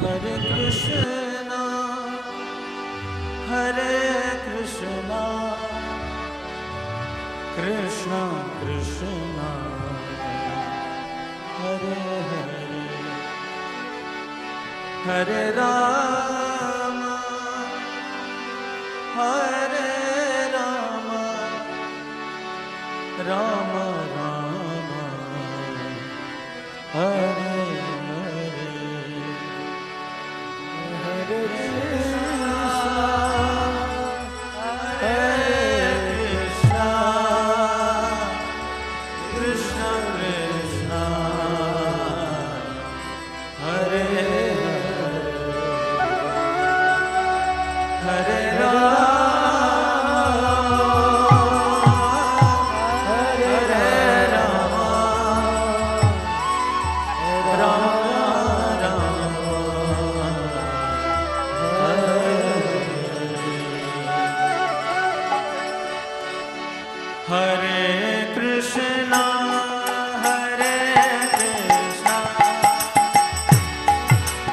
Hare Krishna, Hare Krishna, Krishna Krishna, Hare Hare, Hare Rama, Hare Rama, Rama Rama, Hare Hare, Hare Krishna, Hare Krishna, Krishna Krishna, Hare Hare, Hare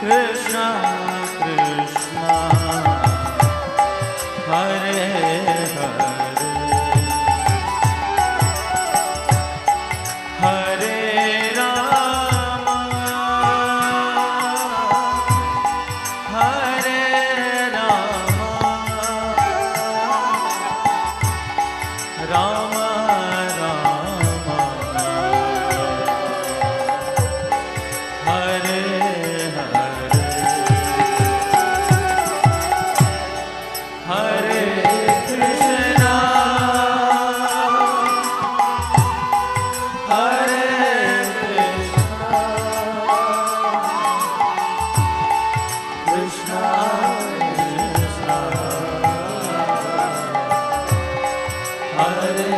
Krishna Krishna, Hare Hare, Hare Rama, Hare Rama, Rama Rama, Hare Hare Krishna, Hare Krishna, Krishna Krishna, Hare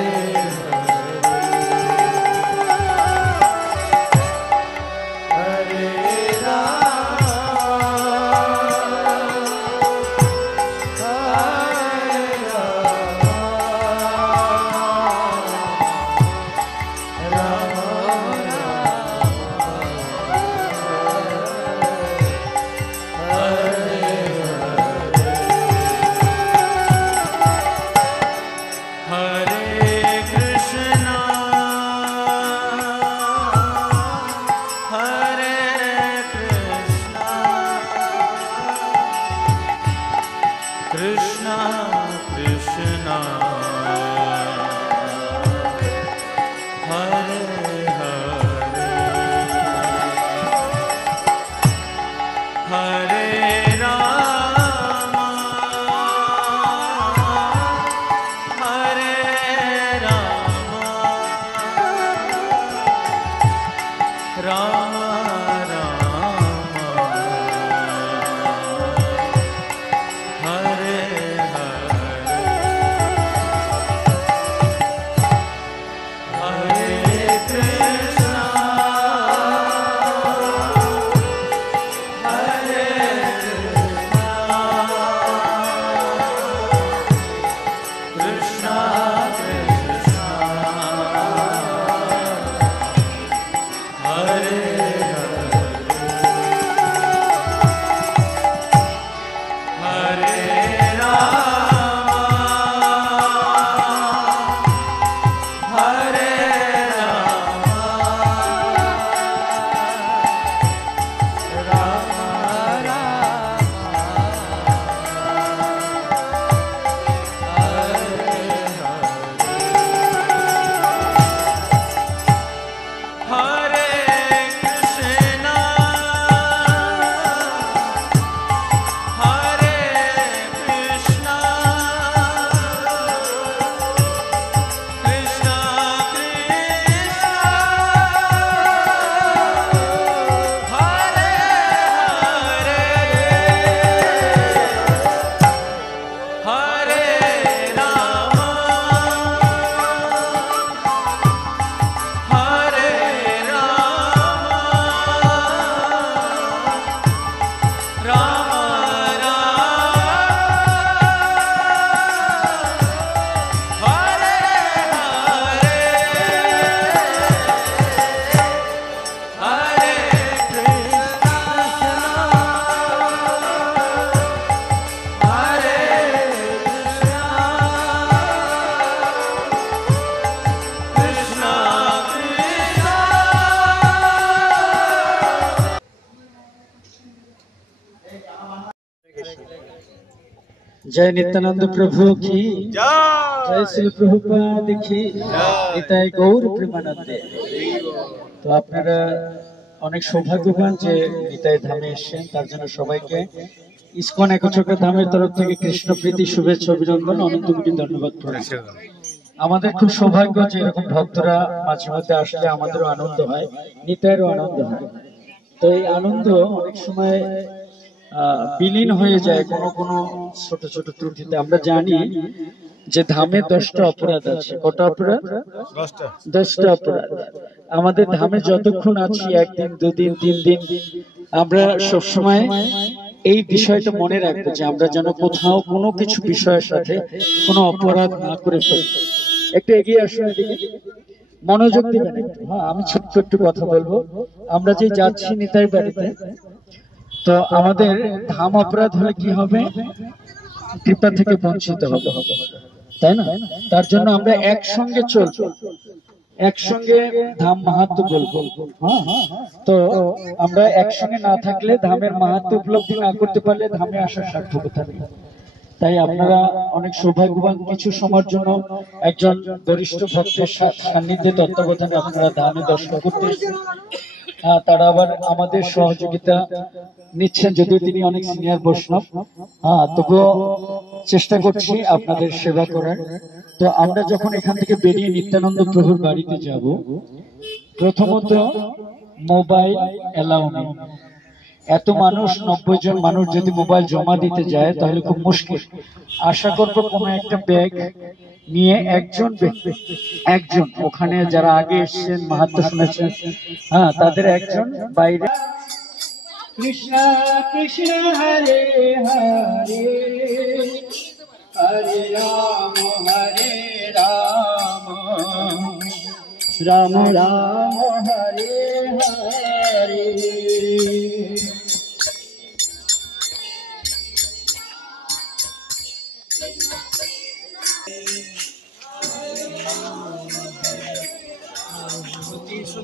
Hare, Hare Krishna Krishna, Hare Hare, Hare Rama, Hare Rama, Rama Hare जय नित्यानंद प्रभु की जय, श्री प्रभुपाद की निताई गौर प्रेमानंदे। তো আপনারা অনেক সৌভাগ্যবান যে নিতাই ধামে এসেছেন, তার জন্য সবাইকে ইসকন একচক্র ধামের তরফ থেকে কৃষ্ণ প্রীতি শুভেচ্ছা অভিনন্দন অনন্ত কোটি ধন্যবাদ। আমাদের খুব সৌভাগ্য যে এরকম ভক্তরা মাঝে মধ্যে আসলে আমাদেরও আনন্দ হয়, নিতাইয়েরও আনন্দ হয়। তো এই আনন্দ অনেক সময় বিলীন হয়ে যায় কোনো কোনো ছোট ছোট ত্রুটিতে। আমরা জানি যে ধামে 10টা অপরাধ আছে। কত অপরাধ? 10টা অপরাধ। আমাদের ধামে যতক্ষণ আছি, একদিন দুদিন 3 দিন, আমরা সবসময় এই বিষয়টা মনে রাখবো যে আমরা যেন কোথাও কোনো কিছু বিষয়ের সাথে কোনো অপরাধ না করে ফেলি। একটু এগিয়ে আসুন, এদিকে মনোযোগ দিবেন একটু। হ্যাঁ, আমি ছোট্ট একটু কথা বলবো। আমরা যে যাচ্ছি নিতাই বাড়িতে, তো আমাদের ধাম অপরাধ হলে কি হবে? কৃপা থেকে বঞ্চিত হবে, তাই না? তার জন্য আমরা একসঙ্গে চলবো, একসঙ্গে ধাম মাহাত্ম্য বলবো। হ্যাঁ, তো আমরা একসঙ্গে না থাকলে, ধামের মাহাত্ম্য উপলব্ধি না করতে পারলে ধামে আসার সার্থকতা নেই। তাই আপনারা অনেক সৌভাগ্যবান, কিছু সময়ের জন্য একজন বরিষ্ঠ ভক্তের সান্নিধ্যে তত্ত্বাবধানে আপনারা ধামে দর্শন করতে এসেছেন। তারা আবার আমাদের সহযোগিতা নিচ্ছেন, যদিও তিনি অনেক সিনিয়র বৈষ্ণব। তবুও চেষ্টা করছি আপনাদের সেবা করার। তো আমরা যখন এখান থেকে বেরিয়ে নিত্যানন্দ প্রভুর বাড়িতে যাব, প্রথমত মোবাইল এলাও নেই। এত মানুষ, 90 জন মানুষ যদি মোবাইল জমা দিতে যায় তাহলে খুব মুশকিল। আশা করবো কোনো একটা ব্যাগ নিয়ে একজন ওখানে যারা আগে এসেছেন, মাহাত্ম্য শুনেছেন, তাদের একজন বাইরে। কৃষ্ণ কৃষ্ণ হরে হরে, হরে রাম রাম রাম হরে হরে।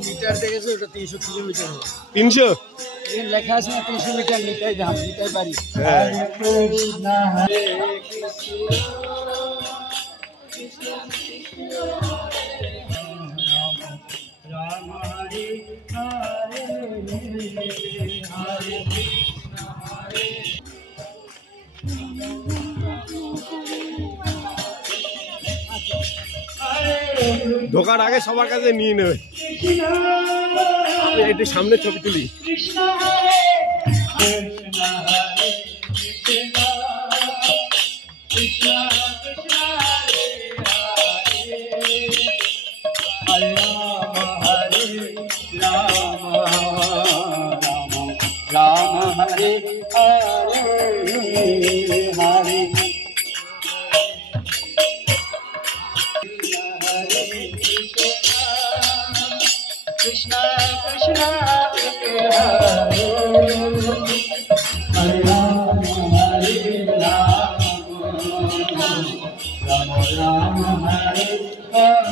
মিটার দেখেছো? ওটা 300 কিলোমিটার। 300 লেখা আছে না? 300 মিটার নিতাই ধাম, নিতাই বাড়ি। হরে কৃষ্ণ হরে কৃষ্ণ, কৃষ্ণ কৃষ্ণ রাম হরে হরে, হরে কৃষ্ণ হরে। ঢোকার আগে সবার কাছে নিয়ে নেবে, একটু সামনে ছবি তুলি। রাম হরে হরে, হরে কৃষ্ণ কৃষ্ণ হরে রাম হরে রাম, রাম রাম হরে হরে।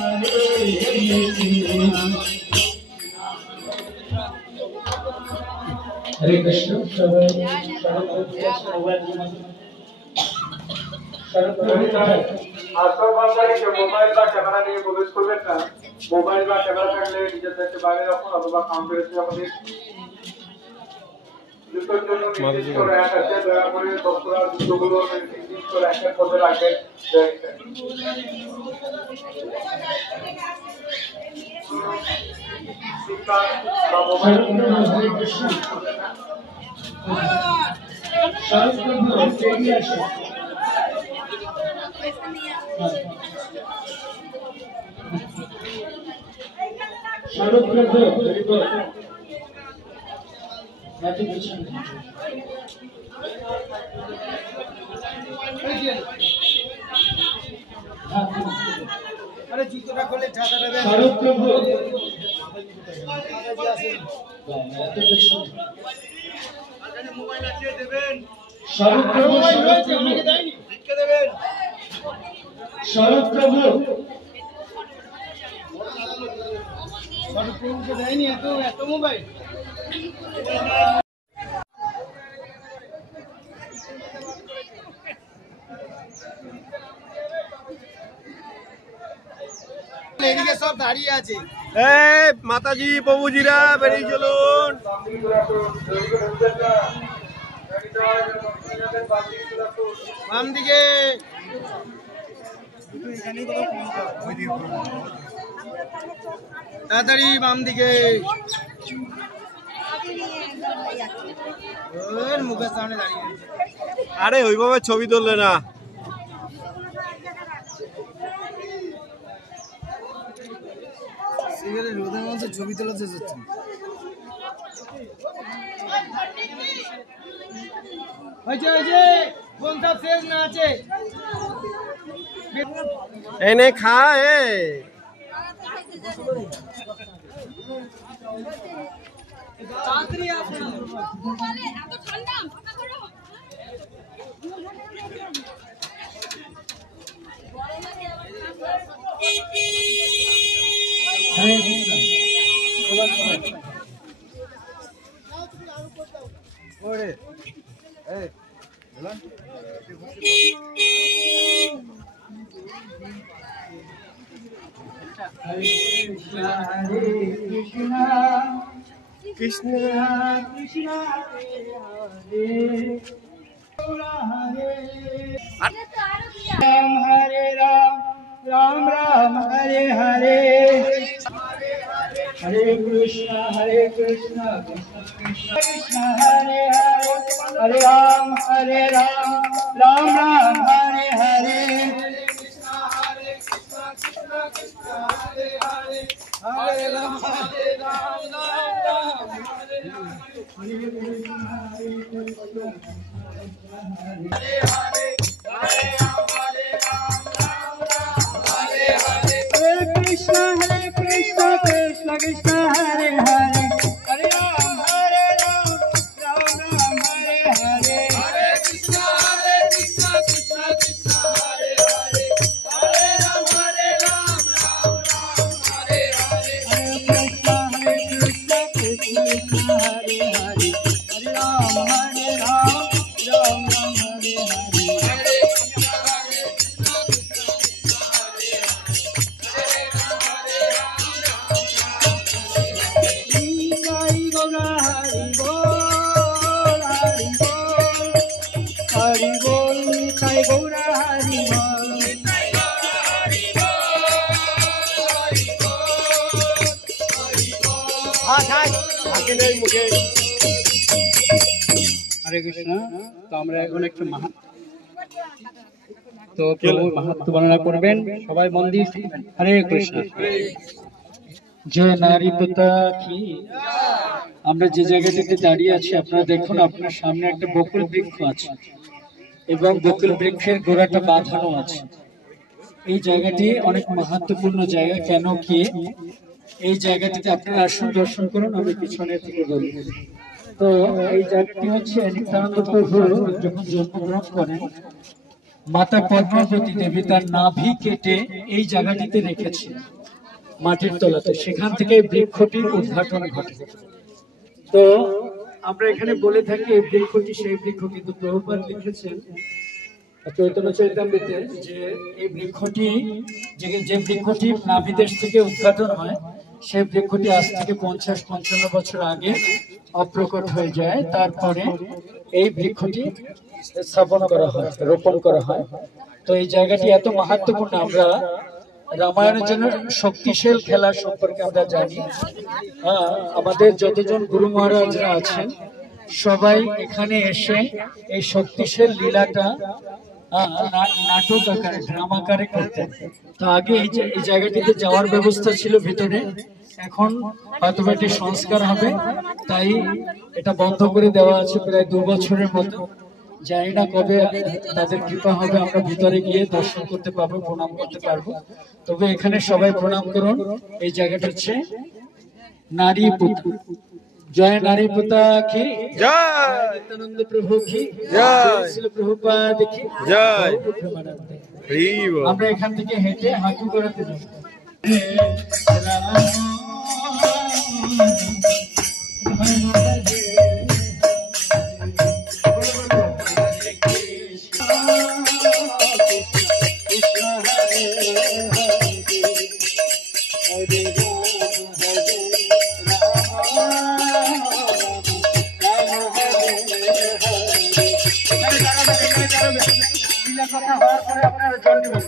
হরে কৃষ্ণ। সবাই মোবাইল বা ক্যামেরা নিয়ে প্রবেশ করবেন না। মোবাইল বা ক্যামেরা থাকলে নিজের দায়িত্বে বাইরে রাখুন, অথবা কাউন্টারে এসে আমাদের জুতোর জন্য নির্দিষ্ট র্যাক আছে, দয়া করে ভক্তরা জুতোগুলো নির্দিষ্ট র্যাকের মধ্যে রাখবেন। अरे जूतोटा खोले छाताटा दे। মোবাইল আছে দেবেন। স্বরূপ প্রভু রয়েছে, আমাকে দেয়নি, ভিক্ষা দেবেন। স্বরূপ প্রভু, স্বরূপ প্রভুকে দেয়নি এত মোবাইল। সব দাঁড়িয়ে আছে। এই মাতাজি প্রভুজিরা বেরিয়ে চলুন। বাম দিকে তাড়াতাড়ি বাম দিকে। ওর মুখের সামনে দাঁড়িয়ে আছে। আরে ওইভাবে ছবি তুললে না। সিগারেট রোদের মধ্যে ছবি তোলা শেষ হচ্ছে। হয়েছে কোন সব শেষ না আছে। এনে খা এ তাড়াতাড়ি আসুন। এত ঠান্ডা মাথা ধরো। হরে কৃষ্ণ। ওরে এই হরে কৃষ্ণ হরে কৃষ্ণ কৃষ্ণ কৃষ্ণ হরে হরে হরে রাম হরে রাম রাম রাম হরে হরে হরে কৃষ্ণ কৃষ্ণ কৃষ্ণ হরে হরে হরে রাম রাম রাম হরে হরে হরে রাম হরে রাম রাম রাম হরে हरे कृष्ण कृष्ण कृष्ण हरे हरे हरे राम राम राम हरे हरे हरे कृष्ण कृष्ण कृष्ण हरे हरे हरे राम राम राम हरे हरे हरे कृष्ण कृष्ण हरे हरे हरे राम राम राम हरे हरे हरि बोल हरि बोल हरि बोल हरि बोल মুখে হরে কৃষ্ণ। তো আমরা এখন একটু তো প্রভু মাহাত্ম্য বর্ণনা করবেন, সবাই মন দিয়ে শুনবেন। হরে কৃষ্ণ। যে নারী পিতা কি, আমরা যে জায়গাটিতে দাঁড়িয়ে আছি আপনারা দেখুন, আপনার সামনে একটা বকুল বৃক্ষ আছে এবং বকুল বৃক্ষের গোড়াটা বাঁধানো আছে। এই জায়গাটি অনেক মাহাত্ম্যপূর্ণ জায়গা। কেন কি এই জায়গাটিতে আপনারা আসুন, দর্শন করুন, আমি পিছনে থেকে বলি। তো এই জায়গাটি হচ্ছে নিত্যানন্দ প্রভু যখন জন্মগ্রহণ করেন, মাতা পদ্মাবতী দেবী তার নাভি কেটে এই জায়গাটিতে রেখেছেন মাটির তলাতে। সেখান থেকে এই বৃক্ষটির উদ্ঘাটন ঘটে। তো আমরা এখানে বলে থাকি এই বৃক্ষটি সেই বৃক্ষ, কিন্তু প্রভুপাদ লিখেছেন চৈতন্য চৈতামৃতে যে এই বৃক্ষটি যে বৃক্ষটি নাভিদেশ থেকে উদ্ঘাটন হয়, সেই বৃক্ষটি আজ থেকে 50-55 বছর আগে অপ্রকট হয়ে যায়। তারপরে এই বৃক্ষটি স্থাপন করা হয়, রোপণ করা হয়। তো এই জায়গাটি এত মাহাত্ম্যপূর্ণ। আমরা রামায়ণের জন্য শক্তিশাল খেলা সম্পর্কে আমরা জানি। আমাদের যতজন গুরু মহারাজরা আছেন সবাই এখানে এসে এই শক্তিশাল লীলাটা নাটক আকারে, ড্রামা আকারে করতেন। তো আগে এই জায়গাটিতে যাওয়ার ব্যবস্থা ছিল ভিতরে, এখন হয়তো এটি সংস্কার হবে, তাই এটা বন্ধ করে দেওয়া আছে প্রায় 2 বছরের মতো। জানি না কবে তাদের কৃপা হবে আমরা ভিতরে গিয়ে দর্শন করতে পারবো, প্রণাম করতে পারবো। তবে এখানে সবাই প্রণাম করুন। এই জায়গাটা হচ্ছে নারী পুত্র। জয় নারী পিতা কি জয়, নিত্যানন্দ প্রভু কি জয়, শ্রী প্রভুপাদ কি জয়। জয়। আমরা এখান থেকে হেঁটে হাঁটু করাতে যাব। লীলা কথা হওয়ার পরে আপনারা জল নেবেন।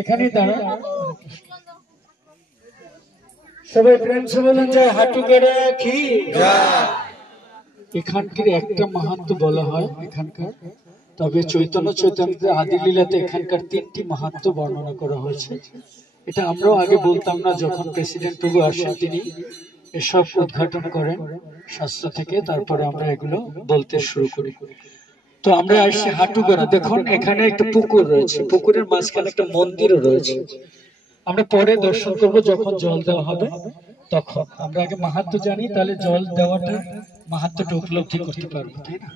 এখানে দাঁড়া সবাই প্রেম সে বলেন যে হাঁটু গেড়ে কি এখানকার একটা মাহাত্ম্য বলা হয় এখানকার, তবে চৈতন্য চৈতন্যের আদি লীলাতে এখানকার 3টি মাহাত্ম্য বর্ণনা করা হয়েছে। এটা আমরাও আগে বলতাম না, যখন প্রেসিডেন্ট প্রভু আসেন তিনি এসব উদ্ঘাটন করেন শাস্ত্র থেকে, তারপরে আমরা এগুলো বলতে শুরু করি। তো আমরা আসছি হাঁটু গড়া। দেখুন এখানে একটা পুকুর রয়েছে, পুকুরের মাঝখানে একটা মন্দিরও রয়েছে। আমরা পরে দর্শন করব যখন জল দেওয়া হবে তখন। আমরা আগে মাহাত্ম্য জানি, তাহলে জল দেওয়াটা মাহাত্ম্যটা উপলব্ধি করতে পারবো, তাই না?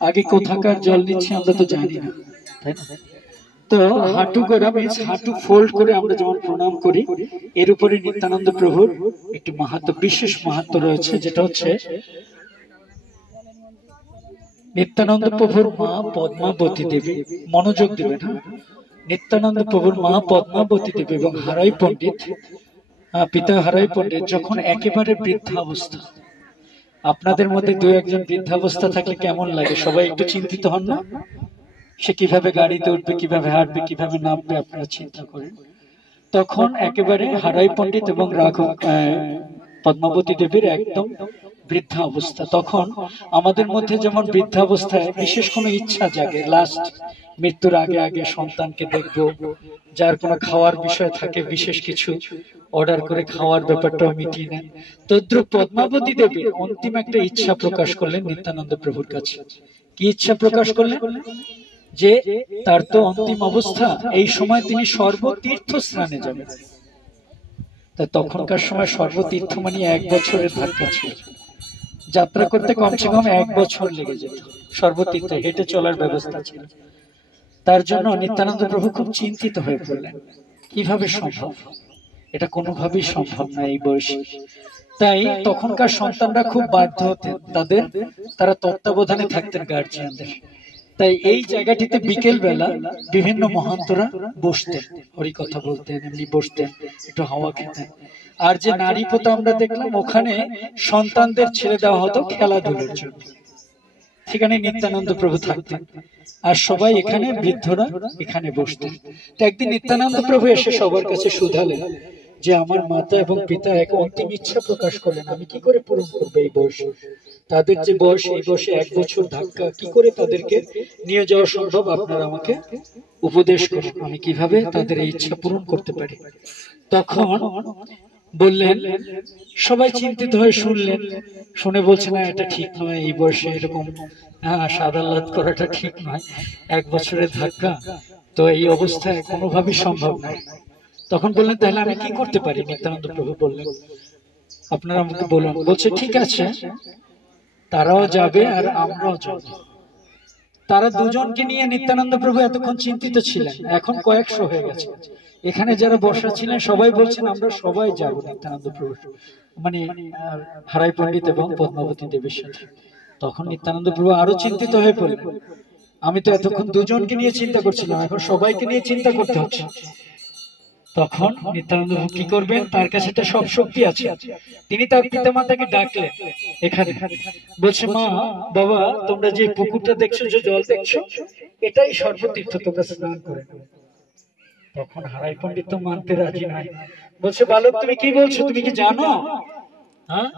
আগে কোথাকার জল নিচ্ছি আমরা তো জানি না, তাই না? তো হাঁটু গড়া মিন্স হাঁটু ফোল্ড করে আমরা যেমন প্রণাম করি, এর উপরে নিত্যানন্দ প্রভুর একটি মাহাত্ম্য, বিশেষ মাহাত্ম্য রয়েছে, যেটা হচ্ছে নিত্যানন্দ প্রভুর মা পদ্মাবতী দেবী, মনোযোগ দেবেন, হ্যাঁ, নিত্যানন্দ প্রভুর মা পদ্মাবতী দেবী এবং হারাই পণ্ডিত, পিতা হারাই পণ্ডিত যখন একেবারে বৃদ্ধাবস্থা, আপনাদের মধ্যে 2-1 বৃদ্ধাবস্থা থাকলে কেমন লাগে? সবাই একটু চিন্তিত হন না? সে কিভাবে গাড়িতে উঠবে, কিভাবে হাঁটবে, কিভাবে নামবে, আপনারা চিন্তা করেন। তখন একেবারে হারাই পণ্ডিত এবং পদ্মাবতী দেবীর একদম বৃদ্ধা অবস্থা। তখন আমাদের মধ্যে যেমন বৃদ্ধাবস্থায় বিশেষ কোনো ইচ্ছা জাগে, লাস্ট মৃত্যুর আগে আগে সন্তানকে দেখব, যার কোনো খাওয়ার বিষয় থাকে, বিশেষ কিছু অর্ডার করে খাওয়ার ব্যাপারটাও মিটিয়ে নেন। তদ্রুপ পদ্মাবতী দেবীর অন্তিম একটা ইচ্ছা প্রকাশ করলেন নিত্যানন্দ প্রভুর কাছে। কি ইচ্ছা প্রকাশ করলেন? যে তার তো অন্তিম অবস্থা, এই সময় তিনি সর্বতীর্থ স্নানে যাবেন। তা তখনকার সময় সর্বতীর্থ মানে 1 বছরের ধাক্কা ছিল, যাত্রা করতে কমসে কম 1 বছর লেগে যেত, সর্বতীর্থে হেঁটে চলার ব্যবস্থা ছিল। তার জন্য নিত্যানন্দ প্রভু খুব চিন্তিত হয়ে পড়লেন, কিভাবে সম্ভব, এটা কোনোভাবেই সম্ভব না এই বয়সে। তাই তখনকার সন্তানরা খুব বাধ্য হতেন, তারা তত্ত্বাবধানে থাকতেন গার্জিয়ানদের। তাই এই জায়গাটিতে বিকেল বেলা বিভিন্ন মহান্তরা বসতেন, হরি কথা বলতেন, এমনি বসতেন, একটু হাওয়া খেতেন। আর যে নারী পোতা আমরা দেখলাম, ওখানে সন্তানদের ছেড়ে দেওয়া হতো খেলাধুলার জন্য, সেখানে নিত্যানন্দ প্রভু থাকতেন। আর সবাই এখানে, বৃদ্ধরা এখানে বসতেন। তো একদিন নিত্যানন্দ প্রভু এসে সবার কাছে শুধালেন যে আমার মাতা এবং পিতা এক অন্তিম ইচ্ছা প্রকাশ করলেন, আমি কি করে পূরণ করবো এই বয়সে? তাদের যে বয়স, এই বয়সে 1 বছর ধাক্কা, কি করে তাদেরকে নিয়ে যাওয়া সম্ভব? আপনারা আমাকে উপদেশ করুন, আমি কিভাবে তাদের এই ইচ্ছা পূরণ করতে পারি। তখন বললেন, সবাই চিন্তিত হয়ে শুনলেন, শুনে বলছে না এটা ঠিক নয়, এই বয়সে এরকম সাদাল্লাদ করাটা ঠিক নয়, 1 বছরের ধাক্কা, তো এই অবস্থায় কোনোভাবেই সম্ভব নয়। তখন বললেন তাহলে আমি কি করতে পারি? নিত্যানন্দ প্রভু বললেন আপনারা আমাকে বলুন। বলছে ঠিক আছে, তারাও যাবে আর আমরাও যাব। তারা দুজনকে নিয়ে নিত্যানন্দ প্রভু এতক্ষণ চিন্তিত ছিলেন, এখন কয়েকশো হয়ে গেছে। এখানে যারা বসা ছিলেন সবাই বলছেন আমরা সবাই যাব নিত্যানন্দ প্রভু, মানে হারাই পণ্ডিত এবং পদ্মাবতী দেবীর সাথে। তখন নিত্যানন্দ প্রভু আরো চিন্তিত হয়ে পড়লেন, আমি তো এতক্ষণ দুজনকে নিয়ে চিন্তা করছিলাম, এখন সবাইকে নিয়ে চিন্তা করতে হচ্ছে। তখন নিত্যানন্দ প্রভু কি করবেন, তার কাছে তো সব শক্তি আছে, তিনি তার পিতামাতাকে ডাকলেন এখানে, বলছে মা বাবা তোমরা যে পুকুরটা দেখছো, যে জল দেখছো, এটাই সর্বতীর্থ, তোমরা স্নান করে নাও। তখন হারাই পণ্ডিত তো মানতে রাজি নাই, বলছে বালক তুমি কি বলছো, তুমি কি জানো হ্যাঁ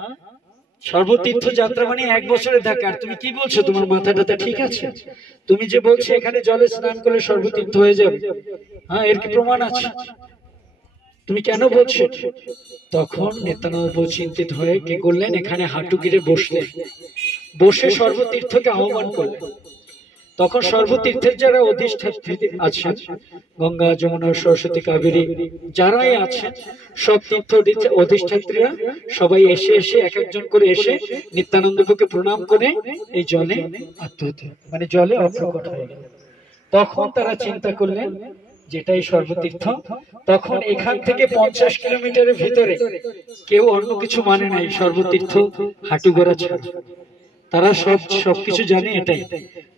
সর্বতীর্থ যাত্রা মানে 1 বছরে দেখা, আর তুমি কি বলছো, তোমার মাথাটা ঠিক আছে? তুমি যে বলছো এখানে জলে স্নান করলে সর্বতীর্থ হয়ে যাবে, হ্যাঁ এর কি প্রমাণ আছে? তুমি কেন বলছো? তখন নিত্যানন্দ প্রভু চিন্তিত হয়ে কি করলেন, এখানে হাঁটু গিরে বসলেন, বসে সর্বতীর্থকে আহ্বান করলেন। তখন সর্বতীর্থের যারা অধিষ্ঠাত্রী আছেন, গঙ্গা যমুনা সরস্বতী কাবেরী যারাই আছেন, সব তীর্থ অধিষ্ঠাত্রীরা সবাই এসে এসে এক একজন করে এসে নিত্যানন্দকে প্রণাম করে এই জলে আত্মহত্যা মানে জলে অপ্রকট হয়ে গেল। তখন তারা চিন্তা করলেন যেটাই সর্বতীর্থ। তখন এখান থেকে 50 কিলোমিটারের ভিতরে কেউ অন্য কিছু মানে নাই, সর্বতীর্থ হাঁটুগড়া ছাড়া। তারা সবকিছু জানে এটাই।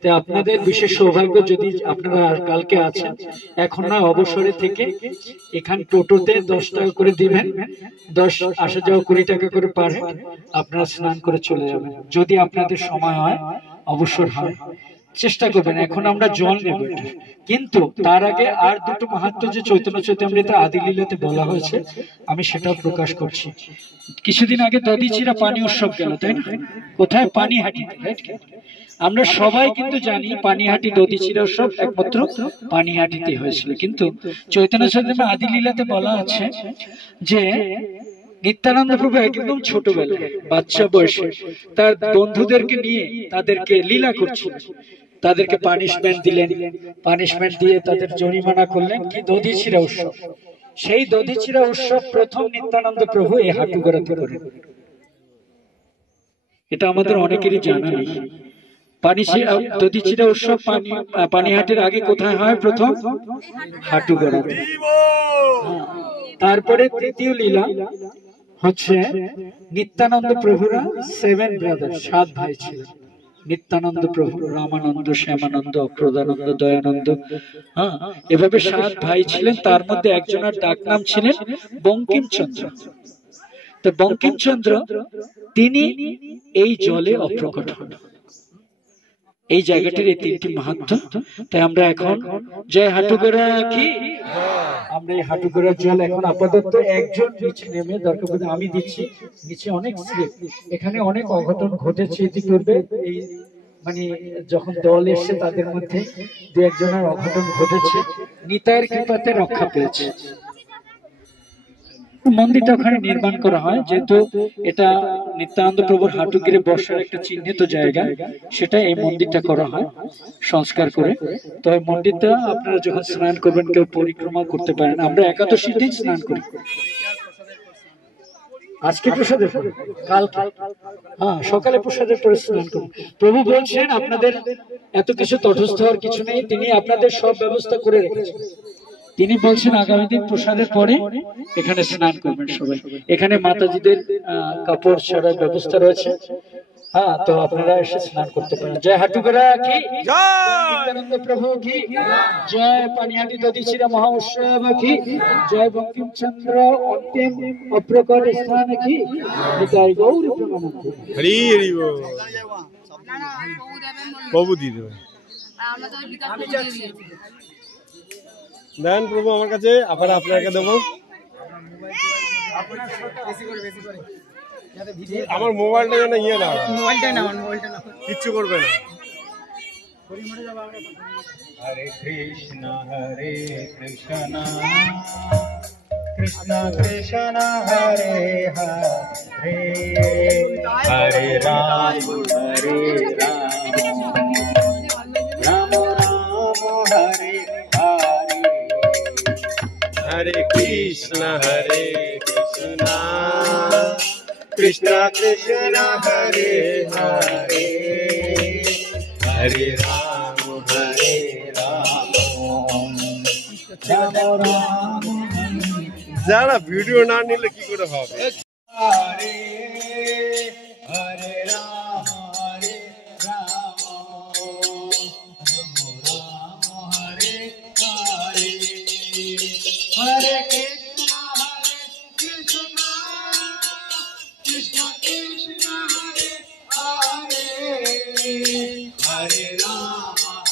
তো আপনাদের বিশেষ সৌভাগ্য, যদি আপনারা কালকে আছেন, এখন না অবসরে থেকে এখান টোটোতে 10 টাকা করে দিবেন, 10 আসা যাওয়া 20 টাকা করে পার হেড, আপনারা স্নান করে চলে যাবেন। যদি আপনাদের সময় হয়, অবসর হয়, চেষ্টা করবেন। এখন আমরা জল নেব, কিন্তু তার আগে আর দুটো মাহাত্ম্য যে চৈতন্য চৈতামৃতে আদি লীলাতে বলা হয়েছে, আমি সেটাও প্রকাশ করছি। কিছুদিন আগে দধিচিরা পানি উৎসব গেল, তাই না? কোথায়? পানিহাটিতে। আমরা সবাই কিন্তু জানি পানিহাটি দধিচিরা উৎসব একমাত্র পানিহাটিতে হয়েছিল, কিন্তু চৈতন্য চৈতামৃতে আদি লীলাতে বলা আছে যে নিত্যানন্দ প্রভু একদম ছোটবেলায় বাচ্চা বয়সে তার বন্ধুদেরকে নিয়ে তাদেরকে লীলা করছিলেন, তাদেরকে পানিশমেন্ট দিলেন, পানিশমেন্ট দিয়ে তাদের জরিমানা করলেন কি দধিচিরা উৎসব। সেই দধিচিরা উৎসব প্রথম নিত্যানন্দ প্রভু এই হাঁটুগড়াতে করেন। এটা আমাদের অনেকেরই জানা নেই। দধিচিরা উৎসব পানিহাটির আগে কোথায় হয়? প্রথম হাঁটুগড়াতে। তারপরে তৃতীয় লীলা হচ্ছে নিত্যানন্দ প্রভুরা 7 ব্রাদার, 7 ভাই ছিলেন। নিত্যানন্দ প্রভু, রামানন্দ, শ্যামানন্দ, অক্রদানন্দ, দয়ানন্দ, এভাবে 7 ভাই ছিলেন। তার মধ্যে একজনের ডাক নাম ছিলেন বঙ্কিমচন্দ্র। তো বঙ্কিমচন্দ্র তিনি এই জলে অপ্রকট হন। এই জায়গাটির এই 3টি মাহাত্ম্য। তাই আমরা এখন জয় হাঁটুগড়া কি, আমরা এই হাঁটুগড়ার জল এখন আপাতত একজন নিচে নেমে, দরকার পড়লে আমি দিচ্ছি, নিচে অনেক স্লিপ, এখানে অনেক অঘটন ঘটেছে ইতিপূর্বে। এই মানে যখন দল এসছে তাদের মধ্যে 2-1 জনের অঘটন ঘটেছে, নিতাইয়ের কৃপাতে রক্ষা পেয়েছে। মন্দিরটা ওখানে নির্মাণ করা হয়, যেহেতু এটা নিত্যানন্দ প্রভুর হাঁটু গিরে বসার একটা চিহ্নিত জায়গা, সেটা এই মন্দিরটা করা হয় সংস্কার করে। তো এই মন্দিরটা আপনারা যখন স্নান করবেন কেউ পরিক্রমা করতে পারেন। আমরা একাদশীর দিন স্নান করি, আজকে প্রসাদের পরে, কালকে সকালে প্রসাদের পরে স্নান করুন। প্রভু বলছেন আপনাদের এত কিছু তটস্থ হওয়ার কিছু নেই, তিনি আপনাদের সব ব্যবস্থা করে রেখেছেন। তিনি বলছেন আগামী দিন প্রসাদের পরে এখানে স্নান করবেন সবাই। এখানে মাতাজিদের কাপড় ছাড়ার ব্যবস্থা রয়েছে, তো আপনারা এসে স্নান করতে পারেন। জয় হাঁটুগড়া কি, নিত্যানন্দ প্রভু কি, জয় পানিহাটি দধিচিরা মহা উৎসব কি, জয় বঙ্কিমচন্দ্র অন্তিম অপ্রকট স্থান কি, নিতাই গৌর প্রেমানন্দে। হরি হরি বল। প্রভু দিয়ে দেবে, দেন প্রভু আমার কাছে, আবার আপনাকে দেবো। আমার মোবাইলটা যেন ইয়ে না, কিচ্ছু করবে না। হরে কৃষ্ণ কৃষ্ণ কৃষ্ণ হরে হরে, হরে রাম রাম রাম হরে হরে, হরে কৃষ্ণ কৃষ্ণ কৃষ্ণ হরে হরে, হরে রাম যারা ভিডিও না নিলে কি করে হবে? হরে হরে রাম রাম রাম হরে হরে, হরে Krishna Hare Rama,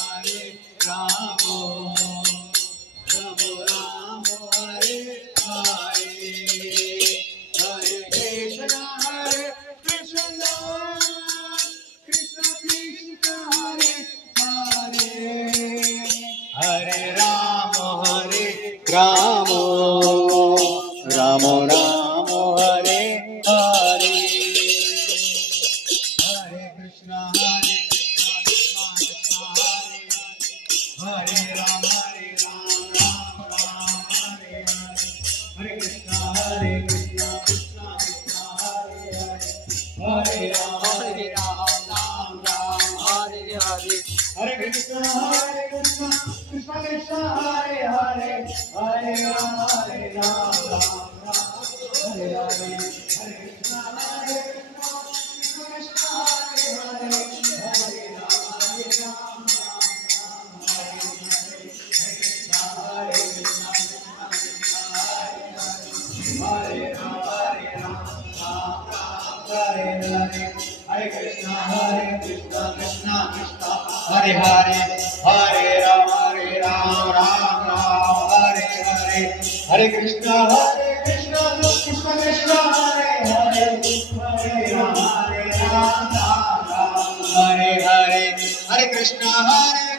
Rama Rama, Hare Hare, Hare Krishna, Krishna Krishna, Hare Hare, Hare Rama, Rama Rama, Hare Hare, Hare Krishna, Krishna Krishna, Hare Rama, Rama Hare Hare, Hare Krishna, Krishna Krishna, Hare Rama, Rama Hare Hare, Hare Krishna, Krishna Krishna, Hare Hare, Hare Rama, Rama Hare Hare, Hare Krishna, Krishna Hare Hare, Hare Hare Krishna, Krishna Krishna, Hare Hare, Hare Rama, Rama Hare Hare, Hare Krishna, Krishna Krishna, Hare Hare, Hare Rama, Rama Hare Hare, Hare Krishna,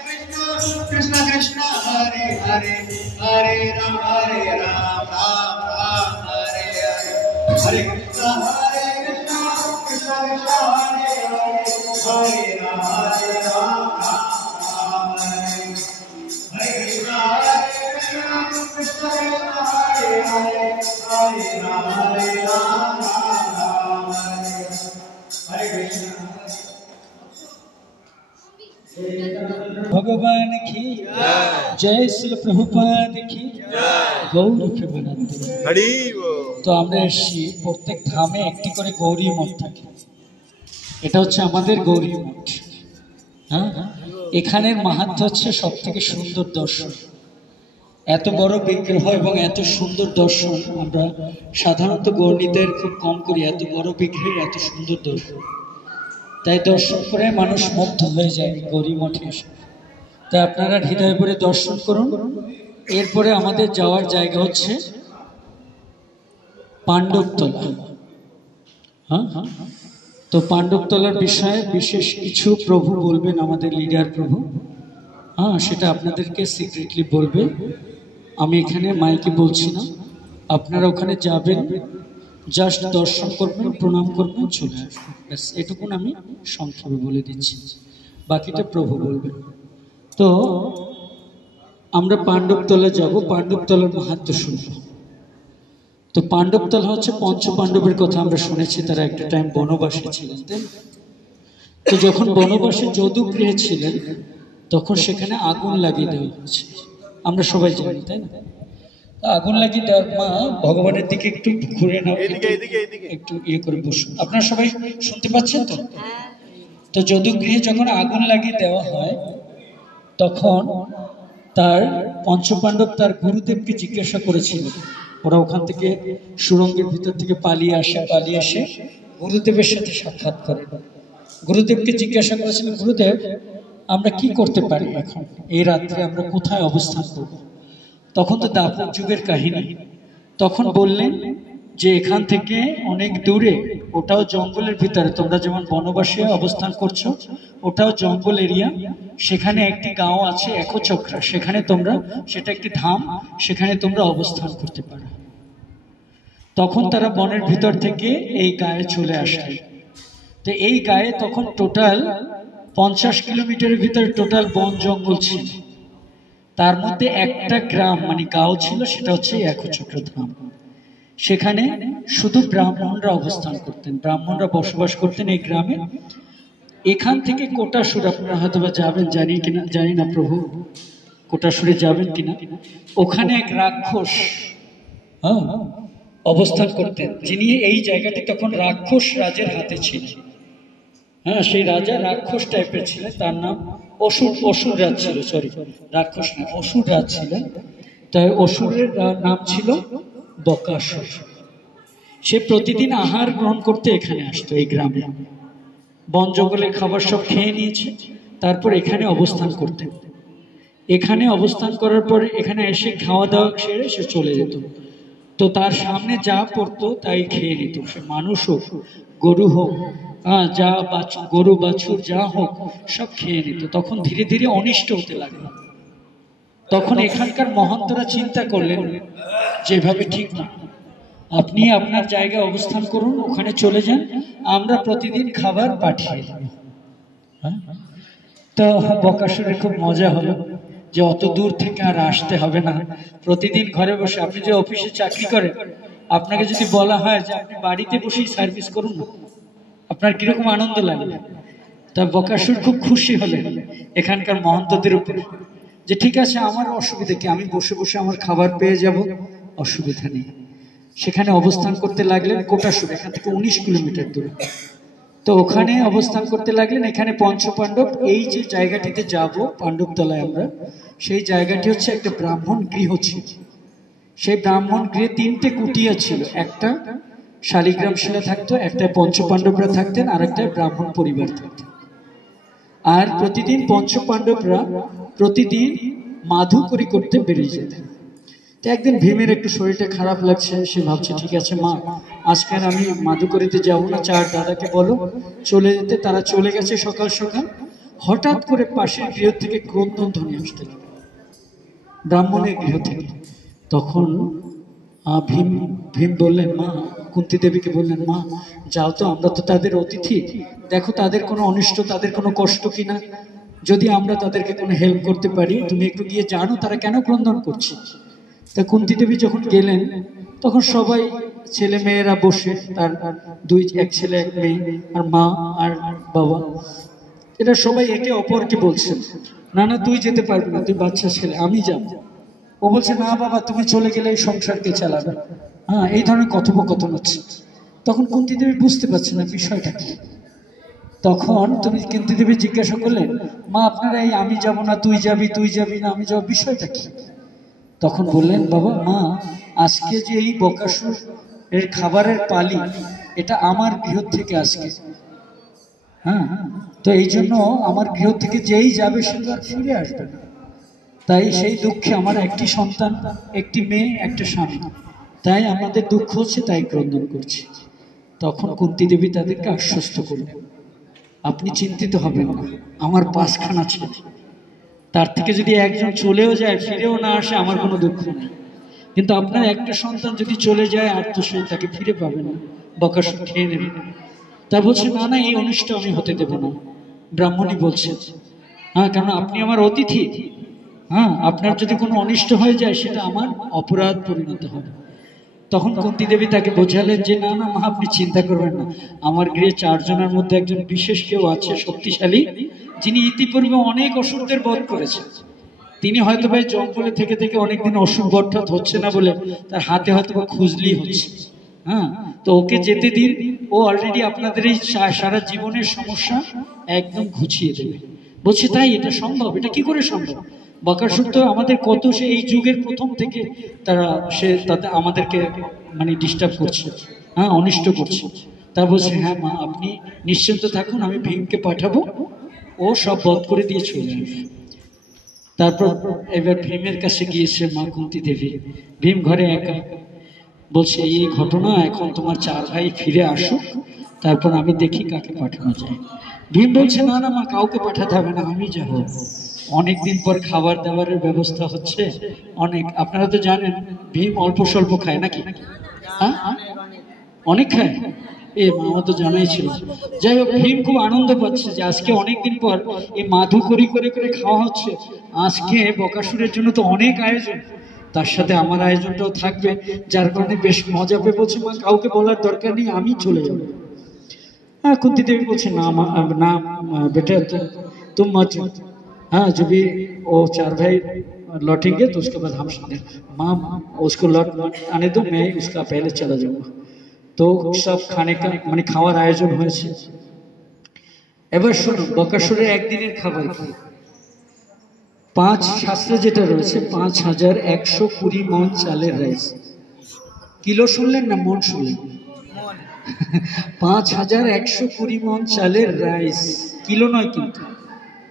Krishna Krishna, Hare Hare, Hare Rama, Rama Hare Hare, Hare Krishna, Krishna Krishna, Hare Hare, Hare Rama, Rama Hare Krishna, Krishna Hare Hare, Hare Rama, Rama Hare Krishna। भगवान की जय श्री प्रभुपाद की গৌর প্রেমানন্দ। হরি তো আমরা এসেছি, প্রত্যেক ধামে একটি করে গৌরী মঠ থাকে, এটা হচ্ছে আমাদের গৌরী মঠ। হ্যাঁ, এখানের মাহাত্ম্য হচ্ছে সব থেকে সুন্দর দর্শন। এত বড় বিগ্রহ এবং এত সুন্দর দর্শন আমরা সাধারণত গৌরীদের খুব কম করি, এত বড় বিগ্রহের এত সুন্দর দর্শন, তাই দর্শন করে মানুষ মুগ্ধ হয়ে যায় গৌরী মঠে এসে। তাই আপনারা হৃদয় ভরে দর্শন করুন। এরপরে আমাদের যাওয়ার জায়গা হচ্ছে পাণ্ডবতলা। হ্যাঁ, তো পাণ্ডবতলার বিষয়ে বিশেষ কিছু প্রভু বলবেন, আমাদের লিডার প্রভু। হ্যাঁ, সেটা আপনাদেরকে সিক্রেটলি বলবে, আমি এখানে মাইকে বলছি না। আপনারা ওখানে যাবেন, জাস্ট দর্শন করবেন, প্রণাম করবেন, চলে আসবেন, ব্যাস এটুকুন আমি সংক্ষেপে বলে দিচ্ছি, বাকিটা প্রভু বলবেন। তো আমরা পাণ্ডবতলা যাব, পাণ্ডবতলার মাহাত্ম্য শুনব। তো পাণ্ডবতলা হচ্ছে পঞ্চপাণ্ডবের কথা আমরা শুনেছি, তারা একটা টাইম বনবাসে ছিলেন, তাই না? তো যখন বনবাসে যদুগৃহে ছিলেন তখন সেখানে আগুন লাগিয়ে দেওয়া হয়েছে, আমরা সবাই জানি, তাই না? আগুন লাগিয়ে দেওয়ার মা ভগবানের দিকে একটু ঘুরে নাও, একটু ইয়ে করে বসুন। আপনারা সবাই শুনতে পাচ্ছেন তো? তো যদুগৃহে যখন আগুন লাগিয়ে দেওয়া হয় তখন তার পঞ্চপাণ্ডব তার গুরুদেবকে জিজ্ঞাসা করেছিল, ওরা ওখান থেকে সুড়ঙ্গের ভিতর থেকে পালিয়ে এসে গুরুদেবের সাথে সাক্ষাৎ করে। গুরুদেবকে জিজ্ঞাসা করেছিলেন, গুরুদেব আমরা কি করতে পারি এখন, এই রাত্রে আমরা কোথায় অবস্থান করব? তখন তো দাপর যুগের কাহিনী। তখন বললেন যে এখান থেকে অনেক দূরে, ওটাও জঙ্গলের ভিতরে, তোমরা যেমন বনবাসে অবস্থান করছো ওটাও জঙ্গল এরিয়া, সেখানে একটি গাঁও আছে একচক্রা, সেখানে তোমরা, সেটা একটি ধাম, সেখানে তোমরা অবস্থান করতে পারো। তখন তারা বনের ভিতর থেকে এই গায়ে চলে আসে। তো এই গায়ে তখন টোটাল 50 কিলোমিটারের ভিতরে টোটাল বন জঙ্গল ছিল, তার মধ্যে একটা গ্রাম মানে গাঁও ছিল, সেটা হচ্ছে একচক্র ধাম। সেখানে শুধু ব্রাহ্মণরা অবস্থান করতেন, ব্রাহ্মণরা বসবাস করতেন এই গ্রামে। এখান থেকে কোটাসুর, আপনারা হয়তো বা যাবেন, জানি না প্রভু, কোটাসুরে যাবেন কিনা। ওখানে এক রাক্ষস অবস্থান করতেন, যিনি এই জায়গাটি তখন রাক্ষস রাজের হাতে ছিল। হ্যাঁ, সেই রাজা রাক্ষস টাইপের ছিলেন, তার নাম অসুর রাজ ছিল, সরি রাক্ষস না, অসুর রাজ ছিলেন। তাই অসুরের নাম ছিল বকাসুর। সে প্রতিদিন আহার গ্রহণ করতে এখানে আসতো, এই গ্রামে। বন জঙ্গলের খাবার সব খেয়ে নিয়েছে, তারপর এখানে অবস্থান করতেন। এখানে অবস্থান করার পরে এখানে এসে খাওয়া দাওয়া সেরে সে চলে যেত। তো তার সামনে যা পড়তো তাই খেয়ে নিত, সে মানুষ হোক গরু হোক, যা গরু বাছুর যা হোক সব খেয়ে নিত। তখন ধীরে ধীরে অনিষ্ট হতে লাগলো। তখন এখানকার মহন্তরা চিন্তা করলেন যেভাবে ঠিক না, আপনি আপনার জায়গায় অবস্থান করুন, ওখানে চলে যান, আমরা প্রতিদিন খাবার পাঠিয়ে দেব। তো বকাসুরের খুব মজা হলো যে অত দূর থেকে আর আসতে হবে না, প্রতিদিন ঘরে বসে, আপনি যে অফিসে চাকরি করেন আপনাকে যদি বলা হয় যে আপনি বাড়িতে বসেই সার্ভিস করুন না, আপনার কিরকম আনন্দ লাগবে। তা বকাসুর খুব খুশি হলেন এখানকার মহন্তদের উপরে, যে ঠিক আছে আমার অসুবিধা কি, আমি বসে বসে আমার খাবার পেয়ে যাব, অসুবিধা নেই। সেখানে অবস্থান করতে লাগলেন কোটাসুর, এখান থেকে 19 কিলোমিটার দূরে। তো ওখানে অবস্থান করতে লাগলেন। এখানে পঞ্চপাণ্ডব, এই যে জায়গাটিতে যাব পাণ্ডবতলায় আমরা, সেই জায়গাটি হচ্ছে একটা ব্রাহ্মণ গৃহ ছিল। সেই ব্রাহ্মণ গৃহে 3টে কুটিয়া ছিল, একটা শালিগ্রাম শিলা থাকতো, একটা পঞ্চপাণ্ডবরা থাকতেন, আর একটা ব্রাহ্মণ পরিবার থাকতেন। আর প্রতিদিন পঞ্চপাণ্ডবরা প্রতিদিন মাধুকরী করতে বেরিয়ে যেতেন। তো একদিন ভীমের একটু শরীরটা খারাপ লাগছে, সে ভাবছে ঠিক আছে মা, আজকে আর আমি মাধুকরীতে যাবো না, চার দাদাকে বলো চলে যেতে। তারা চলে গেছে সকাল সকাল। হঠাৎ করে পাশের গৃহ থেকে ক্রন্দন ধ্বনি আসতে লাগলো, ব্রাহ্মণের গৃহ থেকে। তখন ভীম বললেন, মা কুন্তী দেবীকে বললেন, মা যাও তো, আমরা তো তাদের অতিথি, দেখো তাদের কোনো অনিষ্ট, তাদের কোনো কষ্ট কিনা, যদি আমরা তাদেরকে কোনো হেল্প করতে পারি, তুমি একটু গিয়ে জানো তারা কেন ক্রন্দন করছে। তা কুন্তী দেবী যখন গেলেন তখন সবাই ছেলে মেয়েরা বসে, তার এক ছেলে এক মেয়ে, আর মা আর বাবা, এরা সবাই একে অপরকে বলছেন, না না তুই যেতে পারবি না, তুই বাচ্চা ছেলে, আমি যাব। ও বলছে না বাবা তুমি চলে গেলে এই সংসারকে চালাবে। এই ধরনের কথোপকথন হচ্ছে। তখন কুন্তী দেবী বুঝতে পারছে না বিষয়টা কি। তখন তুমি কুন্তী দেবী জিজ্ঞাসা করলেন, মা আপনারা এই আমি যাব না তুই যাবি, তুই যাবি না আমি যাব, বিষয়টা কি? তখন বললেন, বাবা মা আজকে যে এই বকাসুর এর খাবারের পালি, এটা আমার গৃহ থেকে আজকে, তো এই জন্য আমার গৃহ থেকে যেই যাবে সে তো আর ফিরে আসবে না। তাই সেই দুঃখে আমার একটি সন্তান, একটি মেয়ে, একটা স্বামী, তাই আমাদের দুঃখ হচ্ছে, তাই ক্রন্দন করছি। তখন কুন্তী দেবী তাদেরকে আশ্বস্ত করলেন, আপনি চিন্তিত হবেন না, আমার 5খানা ছেলে, তার থেকে যদি একজন চলেও যায় ফিরেও না আসে আমার কোনো দুঃখ নেই, কিন্তু আপনার একটা সন্তান যদি চলে যায় আর তো সে তাকে ফিরে পাবে না, বকাসুর খেয়ে নেবে। তা বলছে না না এই অনিষ্ট আমি হতে দেব না। ব্রাহ্মণী বলছে, কারণ আপনি আমার অতিথি, আপনার যদি কোনো অনিষ্ট হয়ে যায় সেটা আমার অপরাধ পরিণত হবে। তখন কুন্তী দেবী তাকে বোঝালেন যে না না মা আপনি চিন্তা করবেন না, আমার গৃহে 4 জনের মধ্যে একজন বিশেষ কেউ আছে, শক্তিশালী, যিনি ইতিপূর্বে অনেক অসুরদের বধ করেছেন। তিনি হয়তো ভাই জঙ্গলে থেকে থেকে অনেকদিন অসুর বধ হচ্ছে না বলে তার হাতে হয়তো বা খুজলি হচ্ছে, তো ওকে যেতে দিন, ও অলরেডি আপনাদের এই সারা জীবনের সমস্যা একদম ঘুচিয়ে দেবে। বলছে তাই এটা সম্ভব? এটা কি করে সম্ভব? বকাসুর তো আমাদের কত, সে এই যুগের প্রথম থেকে তাতে আমাদেরকে মানে ডিস্টার্ব করছে, অনিষ্ট করছে। তা বলছে হ্যাঁ মা আপনি নিশ্চিন্ত থাকুন, আমি ভীমকে পাঠাবো, ও সব বধ করে দিয়ে চলে আসবে। তারপর এবার ভীমের কাছে গিয়েছে মা কুন্তী দেবী। ভীম ঘরে একা, বলছে এই ঘটনা, এখন তোমার 4 ভাই ফিরে আসুক, তারপর আমি দেখি কাকে পাঠানো যায়। ভীম বলছে না না মা কাউকে পাঠাতে হবে না, আমি যাব। অনেকদিন পর খাবার দাবারের ব্যবস্থা হচ্ছে অনেক, আপনারা তো জানেন ভীম অল্প স্বল্প খায় নাকি, অনেক খায়, মামা তো জানাই ছিল। যাই হোক ভীম খুব আনন্দ পাচ্ছে যে আজকে অনেকদিন পর এই মাধুকরী করে করে খাওয়া হচ্ছে, আজকে বকাসুরের জন্য তো অনেক আয়োজন, তার সাথে আমার আয়োজনটাও থাকবে, যার কারণে বেশ মজা পেয়ে বলছে মা কাউকে বলার দরকার নেই, আমি চলে যাবো। कुंती देवी बोलছে না না बेटा तुम मत जाओ, जब भी वो 4 भाई लौटेंगे तो उसके बाद हम माँ उसको लौट आने दो, मैं उसका पहले चला जाऊंगा। तो सब खाने का মানে খাওয়ার আয়োজন হয়েছে। এবার শুনো বকাসুরের একদিনের খাবার কি, 5 শাস্ত্রে যেটা রয়েছে 5120 মণ চালের রাইস। কিলো শুনলেন না মণ শুনলেন? 5120 মণ চালের রাইস, কিলো নয় কিন্তু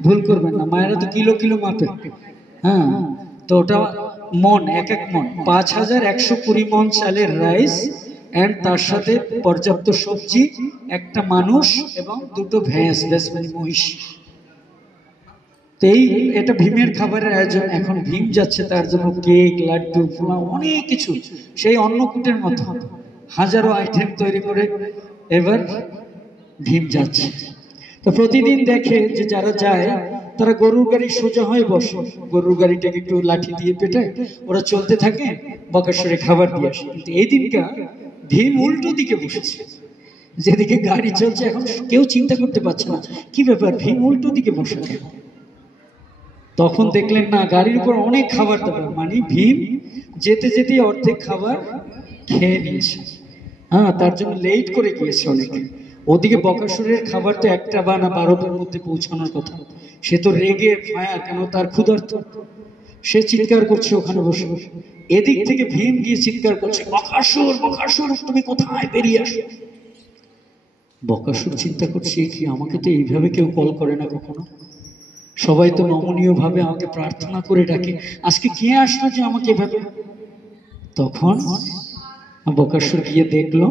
ভুল করবেন না, মায়েরা তো কিলো কিলো মাপে। হ্যাঁ, তো ওটা মন, এক এক মন, 5120 মন চালের রাইস এন্ড তার সাথে পর্যাপ্ত সবজি, একটা মানুষ এবং 2টো ভেঁস, মানে মহিষ। তো এটা ভীমের খাবারের আয়োজন। এখন ভীম যাচ্ছে, তার জন্য কেক, লাড্ডু, পোলাও, অনেক কিছু, সেই অন্নকূটের মতো হাজারো আইটেম তৈরি করে এবার ভীম যাচ্ছে। তো প্রতিদিন দেখে যে যারা যায় তারা গরুর গাড়ি সোজা হয়ে বসে, গরুর গাড়িটাকে একটু লাঠি দিয়ে পেটায়, ওরা চলতে থাকে, বকেশ্বরে খাবার দিয়ে আসে। কিন্তু এই দিনটা ভীম উল্টো দিকে বসেছে, যেদিকে গাড়ি চলছে। এখন কেউ চিন্তা করতে পারছে না কি ব্যাপার, ভীম উল্টো দিকে বসে। তখন দেখলেন না, গাড়ির উপর অনেক খাবার দাবার, মানে ভীম যেতে যেতে অর্ধেক খাবার খেয়ে নিয়েছে। হ্যাঁ, তার জন্য লেট করে গিয়েছে অনেকে। ওদিকে বকাসুরের খাবার তো 1টা বা না 12টার মধ্যে পৌঁছানোর কথা। সে তো রেগে ফায়ার, কেন তার ক্ষুধার্ত, সে চিৎকার করছে ওখানে বসে বসে। এদিক থেকে ভীম গিয়ে চিৎকার করছে, বকাসুর, বকাসুর, তুমি কোথায়, বেরিয়ে আসো। বকাসুর চিন্তা করছে, কি আমাকে তো এইভাবে কেউ কল করে না কখনো, সবাই তো নমনীয় ভাবে আমাকে প্রার্থনা করে ডাকে, আজকে কে আসলো যে আমাকে এভাবে। তখন বকাসুর গিয়ে দেখলো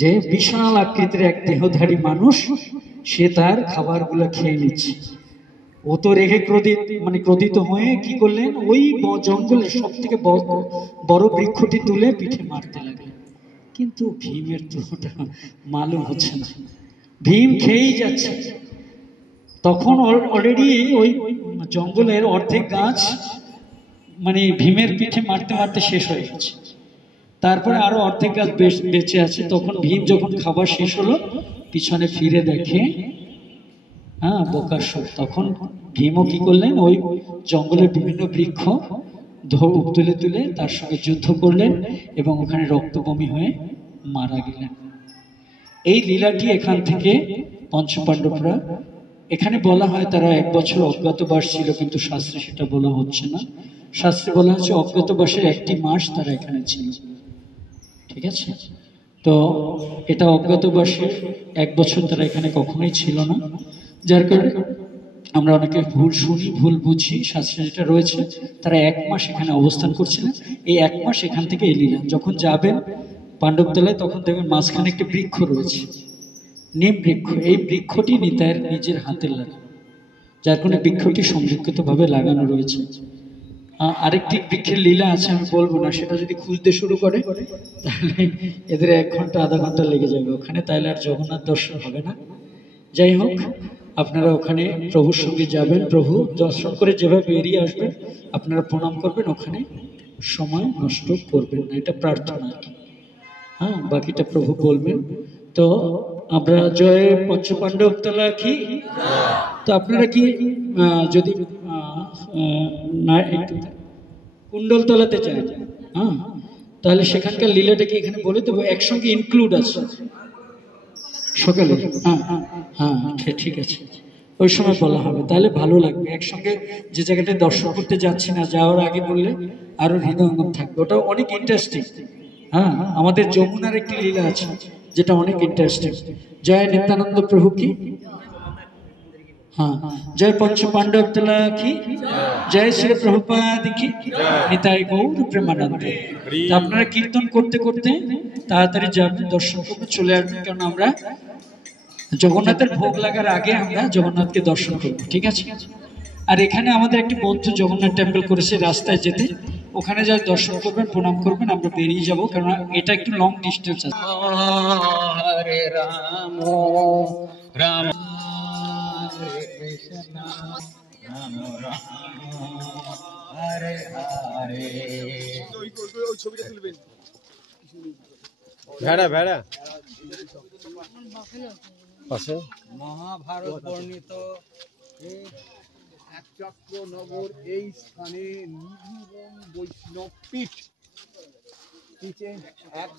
যে বিশাল আকৃতির এক দেহধারী মানুষ, সে তার খাবারগুলো খেয়ে নিচ্ছে। ও তো রেগে ক্রোধিত হয়ে কি করলেন, ওই জঙ্গলের সব থেকে বড় বৃক্ষটি তুলে পিঠে মারতে লাগলেন। কিন্তু ভীমের তো ওটা মালুম হচ্ছে না, ভীম খেয়েই যাচ্ছে। তখন অলরেডি ওই জঙ্গলের অর্ধেক গাছ মানে ভীমের পিঠে মারতে মারতে শেষ হয়ে গেছে, তারপরে আরো অর্ধেক গাছ বেঁচে আছে। তখন ভীম যখন খাবার শেষ হলো, পিছনে ফিরে দেখে বকাসুর। তখন ভীমও কি করলেন, ওই জঙ্গলের বিভিন্ন বৃক্ষ তুলে তুলে তার সঙ্গে যুদ্ধ করলেন এবং ওখানে রক্তবমি হয়ে মারা গেলেন। এই লীলাটি এখান থেকে পঞ্চপাণ্ডবরা, এখানে বলা হয় তারা 1 বছর অজ্ঞাতবাস ছিল, কিন্তু শাস্ত্রে সেটা বলা হচ্ছে না। শাস্ত্রে বলা হচ্ছে অজ্ঞাতবাসের 1টি মাস তারা এখানে ছিল। ঠিক আছে, তো এটা অজ্ঞাতবাসের 1 বছর তারা এখানে কখনোই ছিল না, যার কারণে আমরা অনেকে ভুল শুনি, ভুল বুঝি। শাস্ত্রে যেটা রয়েছে, তারা 1 মাস এখানে অবস্থান করছিলেন। এই 1 মাস এখান থেকে এলিলেন। যখন যাবেন পাণ্ডবতলায়, তখন দেখবেন মাঝখানে একটি বৃক্ষ রয়েছে, নিম বৃক্ষ। এই বৃক্ষটি নিতাইয়ের নিজের হাতে লাগানো, যার কারণে বৃক্ষটি সংরক্ষিত ভাবে লাগানো রয়েছে। আরেকটি বৃক্ষের লীলা আছে, আমি বলবো না, সেটা যদি খুঁজতে শুরু করে তাহলে এদের 1 ঘন্টা আধা ঘন্টা লেগে যাবে ওখানে, তাহলে আর জগন্নাথ দর্শন হবে না। যাই হোক, আপনারা ওখানে প্রভুর সঙ্গে যাবেন, প্রভু দর্শন করে যেভাবে বেরিয়ে আসবেন আপনারা প্রণাম করবেন, ওখানে সময় নষ্ট করবেন না, এটা প্রার্থনা। হ্যাঁ, বাকিটা প্রভু বলবেন। তো আমরা জয় পঞ্চপাণ্ডবতলা কি, তো আপনারা কি যদি কুণ্ডলতলাতে যান, হ্যাঁ, তাহলে সেখানকার লীলাটা কি এখানে বলে দেবো, একসঙ্গে ইনক্লুড আছে সকালে। হ্যাঁ হ্যাঁ, ঠিক আছে, ওই সময় বলা হবে, তাহলে ভালো লাগবে। একসঙ্গে যে জায়গাটা দর্শন করতে যাচ্ছি না, যাওয়ার আগে বললে আরো হৃদয়ঙ্গম থাকবে, ওটা অনেক ইন্টারেস্টিং। হ্যাঁ, আমাদের যমুনার একটি লীলা আছে যেটা অনেক ইন্টারেস্টিং। জয় নিত্যানন্দ প্রভু কি, হ্যাঁ, জয় পঞ্চপাণ্ডবতলা কি, জয় শ্রী প্রভুপাদ কি, নিতাই গৌর প্রেমানন্দে। আপনারা কীর্তন করতে করতে তাড়াতাড়ি যাবেন, দর্শন করতে চলে আসবেন, কারণ আমরা জগন্নাথের ভোগ লাগার আগে আমরা জগন্নাথকে দর্শন করব। ঠিক আছে, আর এখানে আমাদের একটি বন্ধু জগন্নাথ টেম্পল করেছে, রাস্তায় যেতে ওখানে যা দর্শন করবেন, প্রণাম করবেন, আমরা বেরিয়ে যাব, কারণ এটা একটু লং ডিস্টেন্স আছে। হরে রাম রাম কৃষ্ণ রাম রাম হরে হরে। ভেড়া ভেড়া পাশে মহাভারত বর্ণিত একচক্র নগর এই স্থানে নিধিবন বৈষ্ণব পীঠ,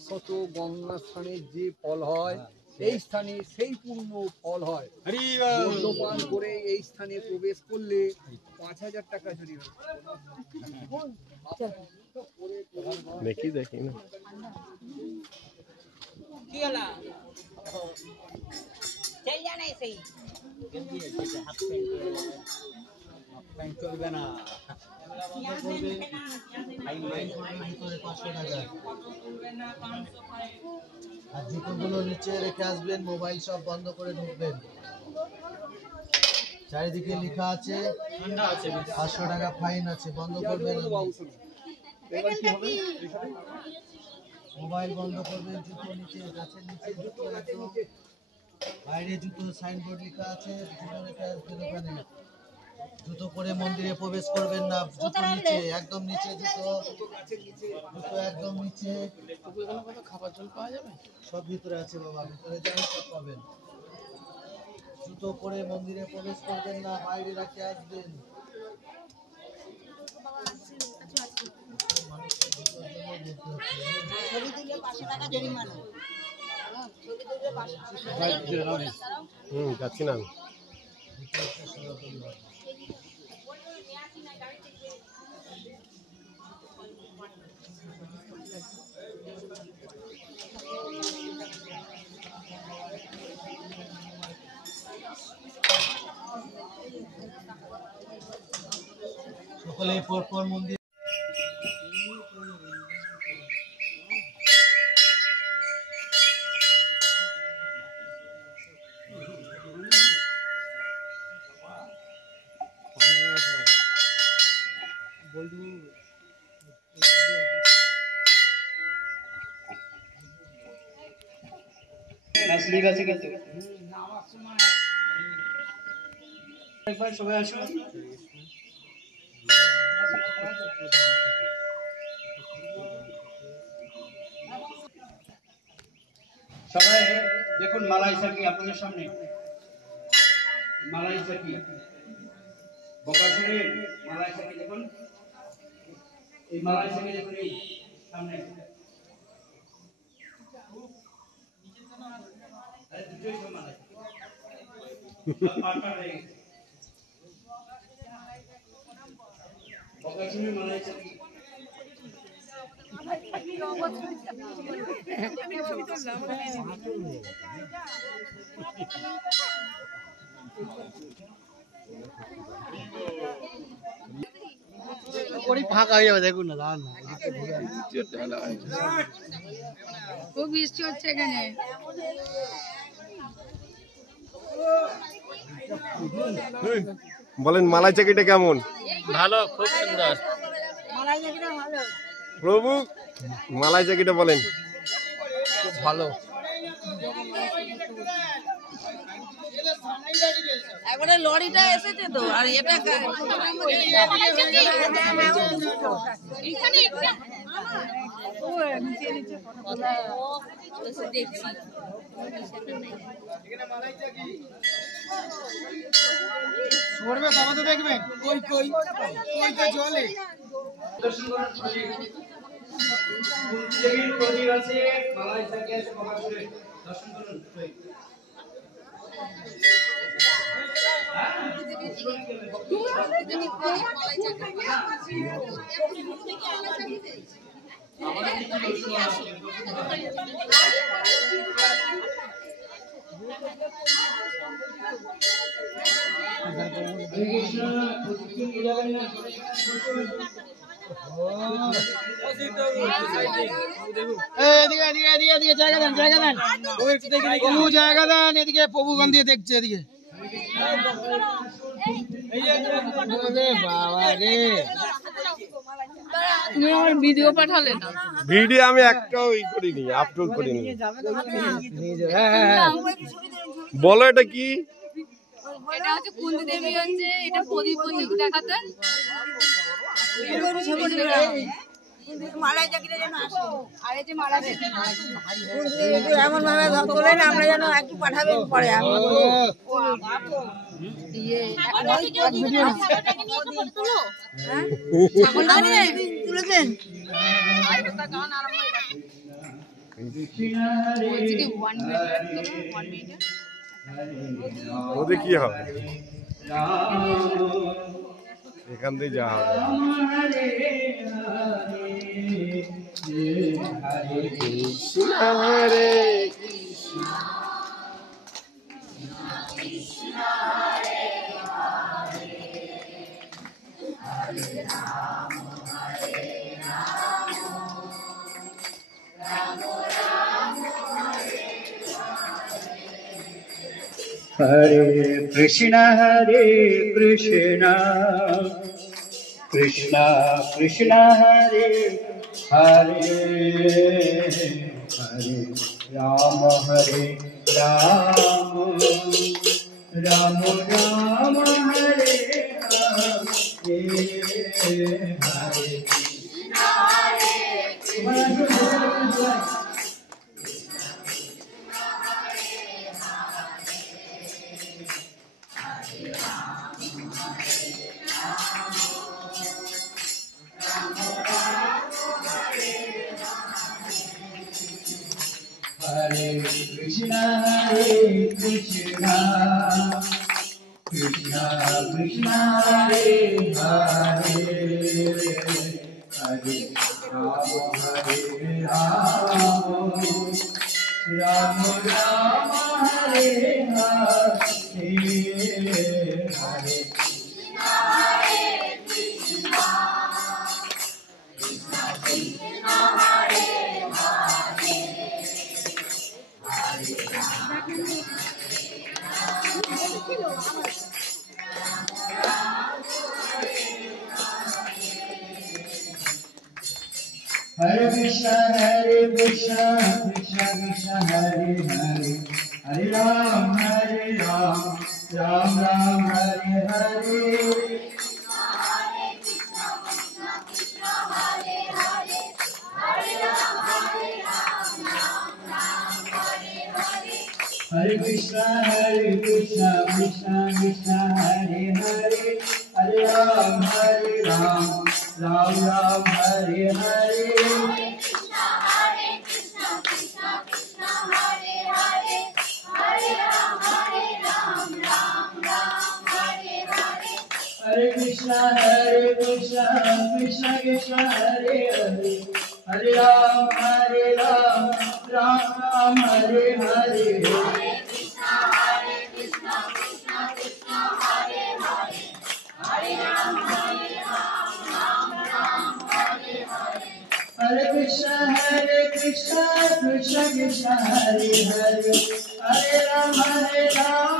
100 গঙ্গা স্থানে যে ফল হয় এই স্থানে সেই পূর্ণ ফল হয়। মদ্যপান করে এই স্থানে প্রবেশ করলে 5000 টাকা জরিমানা। দেখি না চলবে না। আর জুতোগুলো নিচে রেখে আসবেন, মোবাইল সব বন্ধ করে ঢুকবেন। চারিদিকে লেখা আছে 500 টাকা ফাইন আছে, বন্ধ করবেন। মোবাইল বন্ধ করবেন, জুতো নিচে, গাছের নিচে জুতো একদম, বাইরে জুতো সাইনবোর্ড লেখা আছে, জুতো রেখে আসবেন ওখানে। জুতো পরে মন্দিরে প্রবেশ করবেন না, জুতো নিচে, একদম নিচে জুতো, জুতো একদম নিচে। খাবার জল পাওয়া যাবে? সব ভিতরে আছে বাবা, ভিতরে যান সব পাবেন। জুতো পরে মন্দিরে প্রবেশ করবেন না, বাইরে রাখে আসবেন। যাচ্ছি না আমি। সকলে পরপর মন্দির সবাই আসুন। সবাই দেখুন মালাই সাকি আপনাদের সামনে, মালাই সাকি বকাশুরের মালাই সাকি দেখুন, এই মালাই সাকি দেখুন এই সামনে। আরে দুটোই তো মালাই পাটা হয়ে গেছে। বকাশুরের মালাই সাকি ফাঁকা হয়ে যাবে, দেখুন না, দাঁড়ান না। খুব বৃষ্টি হচ্ছে এখানে। বলেন মালাই চাকিটা কেমন? ভালো, খুব সুন্দর। প্রভু মালাই চাকিটা বলেন। খুব ভালো। একবারে লরিটা এসেছে তো, আর এটা এখানে একটা দেখছি সরবে বাবা তো দেখবেন, কই কই কই তো চলে। দর্শন করার প্রদীপ, কুঞ্জগির প্রদীপ আছে, মালাই সাকি আছে বকাশুরে, দর্শন করুন। এদিকে জায়গা দেন, জায়গা দেন, প্রভু জায়গা দেন, এদিকে প্রভু গান দিয়ে দেখছে এদিকে। বাবা রে, তুমি আমার ভিডিও পাঠালে না? ভিডিও আমি একটাও করিনি, আপলোড করিনি। বলো এটা কি? এটা হচ্ছে কুন্তি দেবী, হচ্ছে এটা প্রদীপ বলছে দেখাতে। মালাই চাকিটা যেন আসে, আর এই যে মালা চাকি এমন ভাবে তোলেন, আমরা যেন একটু পাঠাবেন পরে। তুলেছেন ওদের কি হবে? এখান থেকে যা হবে। কৃষ্ণ হরে Krishna Hare Krishna, Krishna Krishna, Hare Hare, Hare Rama, Rama Rama, Hare Hare. Hare Krishna, Krishna Krishna, Hare Hare, Hare Rama, Rama Rama, Hare Hare, Hare Hare Krishna, Krishna Krishna, Hare Hare, Hare Ram, Ram Ram, Hare Hare. Hare Krishna, Krishna Krishna, Hare Hare, Hare Ram, Ram Ram, Hare Hare. Hare Krishna, Krishna Krishna, Hare Hare, Hare Ram, Ram Ram, Hare Hare. Hare Krishna, Krishna Krishna, Hare Hare, Hare Ram,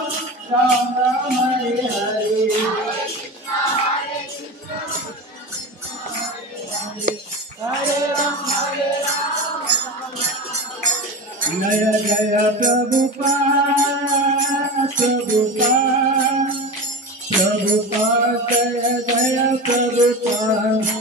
Ram Ram, Hare Hare. Hare Ram, Jaya Jaya Prabhupada, Prabhupada, Jaya Jaya Prabhupada.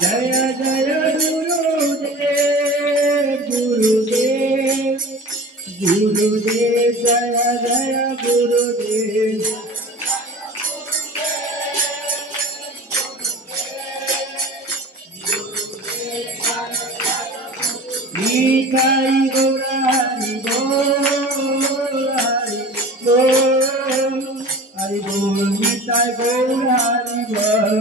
Jaya Jaya Gurudev, Gurudev, Jaya Jaya Gurudev. Nitai Gaura Hari Bol, Hari Bol, Hari Bol, Nitai Gaura Hari Bol.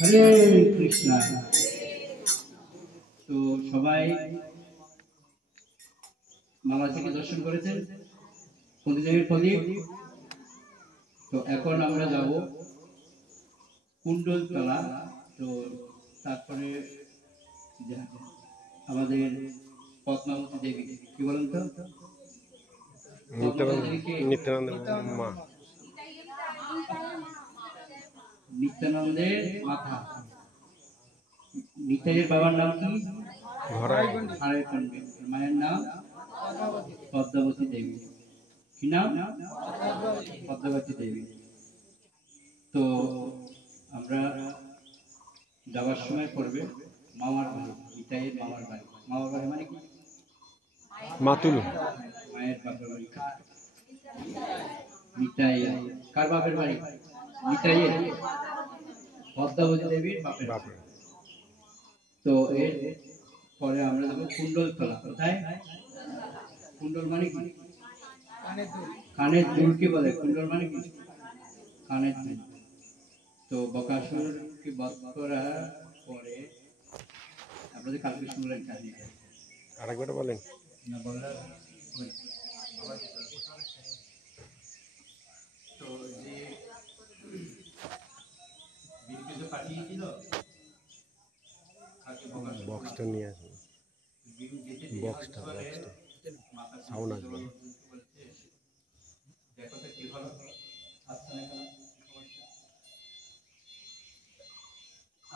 হরে কৃষ্ণ। তো সবাই মালা থেকে দর্শন করেছেন প্রদীপের প্রদীপ। তো এখন আমরা যাব কুণ্ডলতলা। তো তারপরে আমাদের পদ্মাবতী দেবী, কি বলেন তো? নিত্যানন্দের মাথা। নিতাইয়ের বাবার নাম কি? ঘরাই পণ্ডিত। মায়ের নাম পদ্মাবতী দেবী। কি নাম? পদ্মাবতী দেবী। তো আমরা যাওয়ার সময় করবে মামার বাড়ি, নিতাইয়ের মামার বাড়ি। মামার বাড়ি মানে কি? মাতুল। মায়ের বাপের বাড়ি। নিতাই কার বাপের বাড়ি? নিতাইয়ের, পদ্মাবতী দেবীর বাপের বাড়ি। তো এর পরে আমরা যাবো কুণ্ডলতলা। কোথায়? কুণ্ডল মানে কি? কানের দুল। কি বলে কুণ্ডল মানে কি? কানের দুল। তো বকাসুরকে বধ করার পরে আপনাদের কালকে শুনলেন কাহিনী, আরেকবার বলেন না? বলার তো যে বিলকে পাঠিয়েছিল বক্সটা নিয়ে আসুন, বক্সটা সাউন্ড আসবে। দেখো তো কি হলো, আসছে না কেন,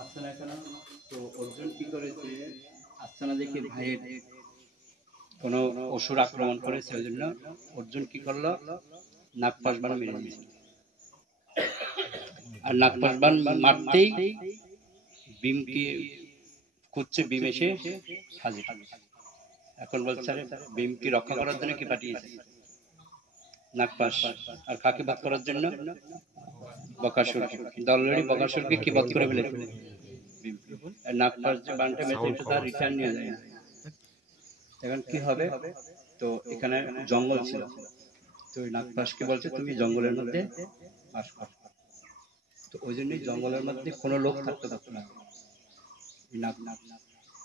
আসছে না কেন? তো অর্জুন কি করেছে, আসছে না দেখে ভাইয়ের কোন অসুর আক্রমণ করেছে, ওই জন্য অর্জুন কি করলো, নাগপাশবান মেরে দিয়েছে। আর নাগপাশবান মারতেই ভীমকে খুঁজছে, ভীম এসে হাজির। এখন বলছে ভীমকে রক্ষা করার জন্য কি পাঠিয়েছে, নাগপাশ, আর কাকে বধ করার জন্য, বকাসুরকে। কিন্তু অলরেডি বকাসুরকে কি বধ করে ফেলেছে ভীম। আর নাগপাশ যে বানটা মেরেছে তার রিটার্ন নিয়ে যায় না। এখন কি হবে, তো এখানে জঙ্গল ছিল, তো ওই নাগপাশকে বলছে তুমি জঙ্গলের মধ্যে বাস করো। তো ওই জন্যই জঙ্গলের মধ্যে কোনো লোক থাকতে পারতো না,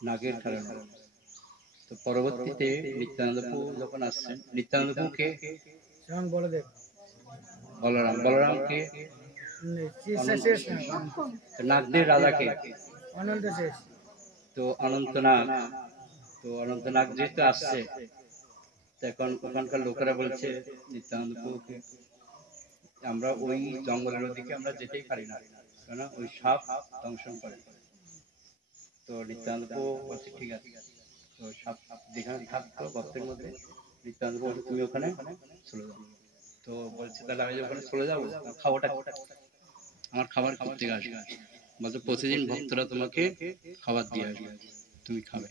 নাগের কারণে। তো পরবর্তীতে নিত্যানন্দপু যখন আসছেন, নিত্যানন্দপুকে বলরামকে নাগদের রাজাকে, তো অনন্তনাগ, তো অনন্তনাগ যেহেতু আসছে, এখন ওখানকার লোকেরা বলছে নিত্যানন্দপুকে আমরা ওই জঙ্গলের ওদিকে আমরা যেতেই পারি না, কেন ওই সাপ দংশন করে। তো নিত্যানন্দপু বলছে ঠিক আছে, তো সাপ যেখানে থাকতো গর্তের মধ্যে, নিত্যানন্দপু বলছে তুমি ওখানে চলে যাও। তো বলছে তাহলে আমি ওখানে চলে যাবো, খাওয়াটা আমার খাবার করতে আসবে, বলছে প্রতিদিন ভক্তরা তোমাকে খাবার দিয়ে আসবে, তুমি খাবে।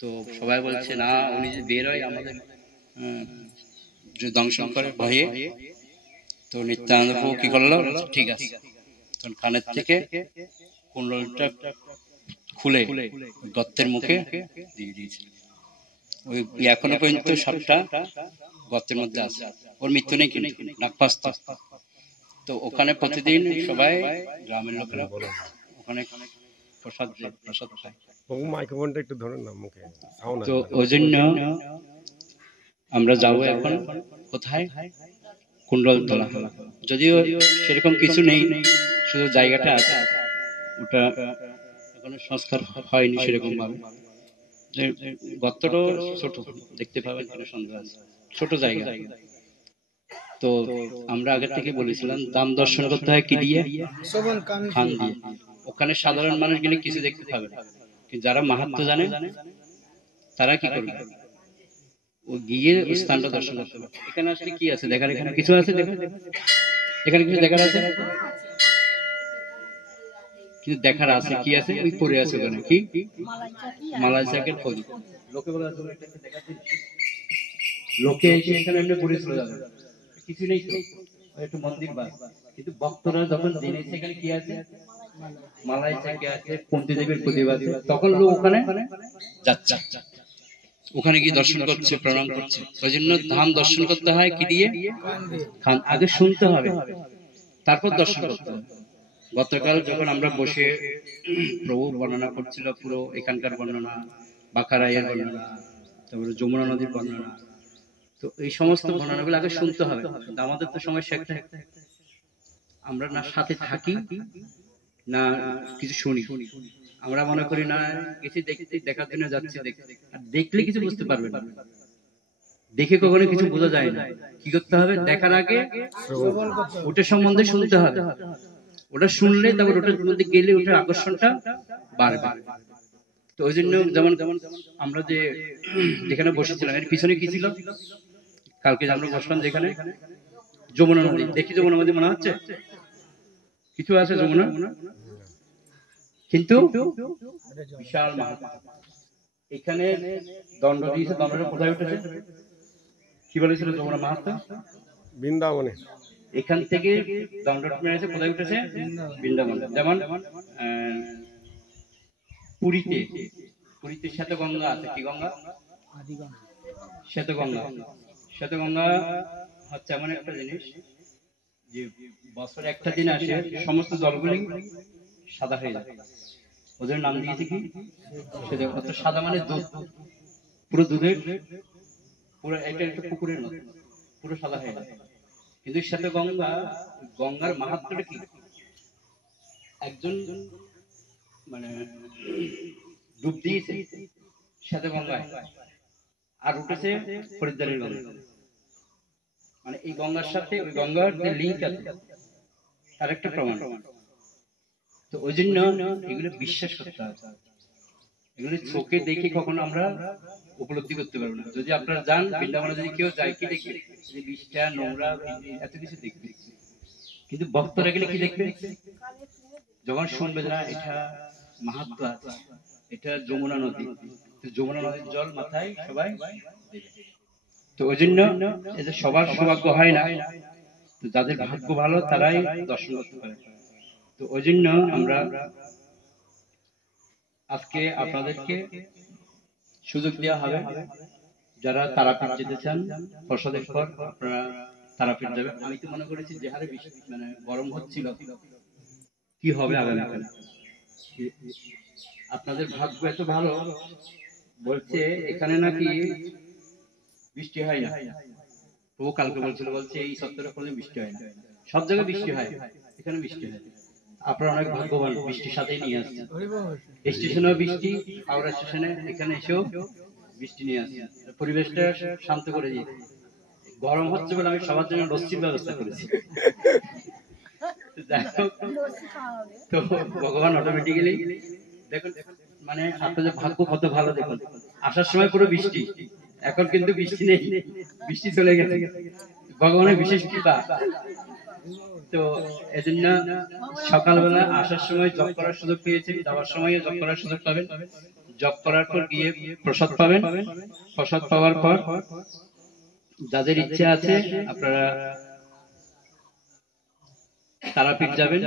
তো সবাই বলছে না, উনি যে বের হয় আমাদের যে দংশন করে ভয়ে। তো নিত্যানন্দপু কি করলো, ঠিক আছে, তখন কানের থেকে কুণ্ডলটা খুলে গর্তের মুখে দিয়ে দিয়েছে। ওই এখনো পর্যন্ত সাপটা গর্তের মধ্যে আছে, ওর মৃত্যু নেই কিন্তু, নাগপাশ। তো ওখানে প্রতিদিন সবাই গ্রামের লোকেরা ওখানে প্রসাদ খায়। মাইক্রোফোনটা একটু ধরেন না মুখে, সাউন্ড। তো ওই জন্য আমরা যাবো এখন কোথায়, কুণ্ডলতলা। যদিও সেরকম কিছু নেই, শুধু জায়গাটা আছে, ওটা এখনো সংস্কার হয়নি সেরকম ভাবে। গর্তটাও ছোট, দেখতে পাবেন কিনা সন্দেহ আছে, ছোট জায়গা। তো আমরা আগে থেকে বলেছিলাম দাম দর্শন করতে হয় কি দিয়ে, খান দিয়ে। ওখানে সাধারণ মানুষ গেলে কিছু দেখতে পাবে না, কিন্তু যারা মাহাত্ম্য জানে তারা কি করবে, ও গিয়ে স্থানটা দর্শন করতে হবে। এখানে আসলে কি আছে দেখার, এখানে কিছু আছে দেখো, এখানে কিছু দেখার আছে, কিন্তু দেখার আছে কি আছে, ওই পড়ে আছে ওখানে কি, মালাই চাকের খোঁজ। লোকে বলে লোকে এসে এখানে এমনি পড়ে চলে যাবে, কিছু নেই তো, একটু মন্দির বাস। কিন্তু ভক্তরা যখন জেনেছে এখানে কি আছে, মালাই চাকে আছে, পন্থীদেবের প্রদীপ আছে, তখন লোক ওখানে যাচ্ছে, ওখানে গিয়ে দর্শন করছে, প্রণাম করছে। ওই জন্য ধাম দর্শন করতে হয় কি দিয়ে, খান। আগে শুনতে হবে, তারপর দর্শন করতে হবে। গতকাল যখন আমরা বসে প্রভু বর্ণনা করছিল, পুরো এখানকার বর্ণনা, বাঁকারাইয়ের বর্ণনা, তারপরে যমুনা নদীর বর্ণনা, তো এই সমস্ত বর্ণনাগুলো আগে শুনতে হবে। আমাদের তো সময় শেখতে, আমরা না সাথে থাকি না কিছু শুনি। আমরা মনে করি না কিছু দেখতে, দেখার জন্য যাচ্ছি, আর দেখলে কিছু বুঝতে পারবে না, দেখে কখনো কিছু বোঝা যায় না। কি করতে হবে, দেখার আগে ওটার সম্বন্ধে শুনতে হবে, ওটা শুনলে তারপর ওটার মধ্যে গেলে ওটার আকর্ষণটা বাড়বে। তো ওই জন্য যেমন আমরা যে যেখানে বসেছিলাম এর পিছনে কি ছিল, কালকে আমরা বসলাম যেখানে, যমুনা নদী। দেখি যমুনা নদী মনে হচ্ছে কিছু আছে যমুনা, কিন্তু বিশাল মাহাত্ম্য। এখানে দণ্ড দিয়েছে, দণ্ডটা কোথায় উঠেছে, কি বলেছিল যমুনা মাহাত্ম্য, বৃন্দাবনে। এখান থেকে দণ্ডটা মেরেছে, কোথায় উঠেছে, বৃন্দাবনে। যেমন পুরীতে, পুরীতে শ্বেতগঙ্গা আছে, কি গঙ্গা, শ্বেতগঙ্গা। শ্বেতগঙ্গা হচ্ছে এমন একটা জিনিস যে বছরে একটা দিন আসে, সমস্ত জলগুলি সাদা হয়ে যায়, ওদের নাম দিয়েছে কি, সাদা মানে দুধ, পুরো দুধের পুরো এটা একটা পুকুরের মতো পুরো সাদা হয়ে গেছে, কিন্তু সাথে গঙ্গার মাহাত্ম্যটা কি, একজন মানে ডুব দিয়েছে সাথে গঙ্গায় আর উঠেছে হরিদ্বারের গঙ্গা, মানে এই গঙ্গার সাথে ওই গঙ্গার যে লিঙ্ক আছে তার একটা প্রমাণ। তো ওই জন্য এগুলো বিশ্বাস করতে হবে, এগুলো চোখে দেখে কখনো আমরা উপলব্ধি করতে পারবো না। যদি আপনারা যান বৃন্দাবনে, যদি কেউ যায় কি দেখবে, যে বিষটা নোংরা এত কিছু দেখবে, কিন্তু ভক্তরা গেলে কি দেখবে, যখন শুনবে না এটা মাহাত্ম্য আছে, এটা যমুনা নদী, যমুনা নদীর জল মাথায় সবাই দেবে। তো ওই জন্য এই যে সবার সৌভাগ্য হয় না, তো যাদের ভাগ্য ভালো তারাই দর্শন করতে পারে। তো ওই জন্য আমরা আজকে আপনাদেরকে সুযোগ দেওয়া হবে, যারা তারাপীঠ যেতে চান প্রসাদের পর আপনারা তারাপীঠ যাবেন। আমি তো মনে করেছি যে হারে মানে গরম হচ্ছিল, কি হবে আগামীকাল, আপনাদের ভাগ্য এত ভালো, বলছে এখানে নাকি বৃষ্টি হয় না। প্রভু কালকে বলছে এই সপ্তাহে কোনো বৃষ্টি হয় না, সব জায়গায় বৃষ্টি হয়, এখানে বৃষ্টি হয়। আপনারা অনেক ভাগ্যবান, বৃষ্টির সাথেই নিয়ে আসছে, স্টেশনেও বৃষ্টি, হাওড়া স্টেশনে এখানে এসেও বৃষ্টি নিয়ে আসছে, পরিবেশটা শান্ত করে দিয়ে। গরম হচ্ছে বলে আমি সবার জন্য লস্যির ব্যবস্থা করেছি। তো ভগবান অটোমেটিক্যালি দেখুন, মানে আপনাদের ভাগ্য কত ভালো। দেখুন আসার সময় পুরো বৃষ্টি, এখন কিন্তু বৃষ্টি নেই, বৃষ্টি চলে গেছে, ভগবানের বিশেষ কৃপা। তো এজন্য সকালবেলা আসার সময় জপ করার সুযোগ পেয়েছেন, যাওয়ার সময় জপ করার সুযোগ পাবেন, জপ করার পর গিয়ে প্রসাদ পাবেন, প্রসাদ পাওয়ার পর যাদের ইচ্ছা আছে আপনারা তারাপীঠ যাবেন,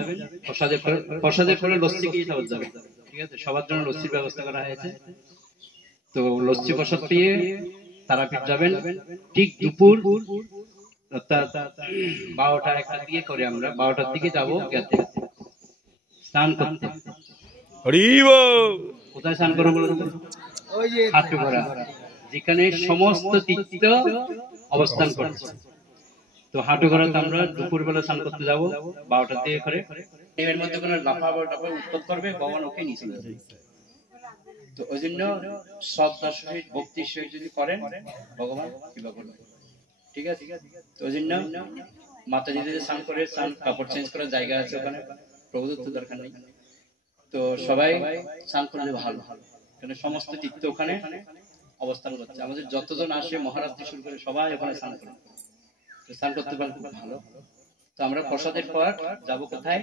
প্রসাদের পরে লস্যি খেয়ে সবাই যাবেন, ঠিক আছে? সবার জন্য লস্যির ব্যবস্থা করা হয়েছে। তো লস্যি প্রসাদ পেয়ে তারাপীঠ যাবেন, ঠিক দুপুর অর্থাৎ 12টা-1টার দিকে করে আমরা 12টার দিকে যাবো গেতে স্নান করতে। কোথায় স্নান করবো বলুন? হাটুগড়া, যেখানে সমস্ত তীর্থ অবস্থান করছে। তো হাটুগড়াতে আমরা দুপুরবেলা স্নান করতে যাবো 12টার দিকে করে। এর মধ্যে কোনো লাফাবো উৎপন্ন করবে, ভগবান ওকে নিয়ে চলে যাবে। তো ওই জন্য শ্রদ্ধার সহিত ভক্তির সহিত যদি করেন, ভগবান কৃপা করবে, ঠিক আছে? তো ওই জন্য মাতাজি যদি স্নান করে, স্নান কাপড় চেঞ্জ করার জায়গা আছে ওখানে, প্রভুদের তো দরকার নেই। তো সবাই স্নান করলে ভালো, কারণ সমস্ত তীর্থ ওখানে অবস্থান করছে। আমাদের যতজন আসে মহারাষ্ট্র শুরু করে সবাই ওখানে স্নান করে, স্নান করতে পারলে খুব ভালো। তো আমরা প্রসাদের পর যাবো কোথায়?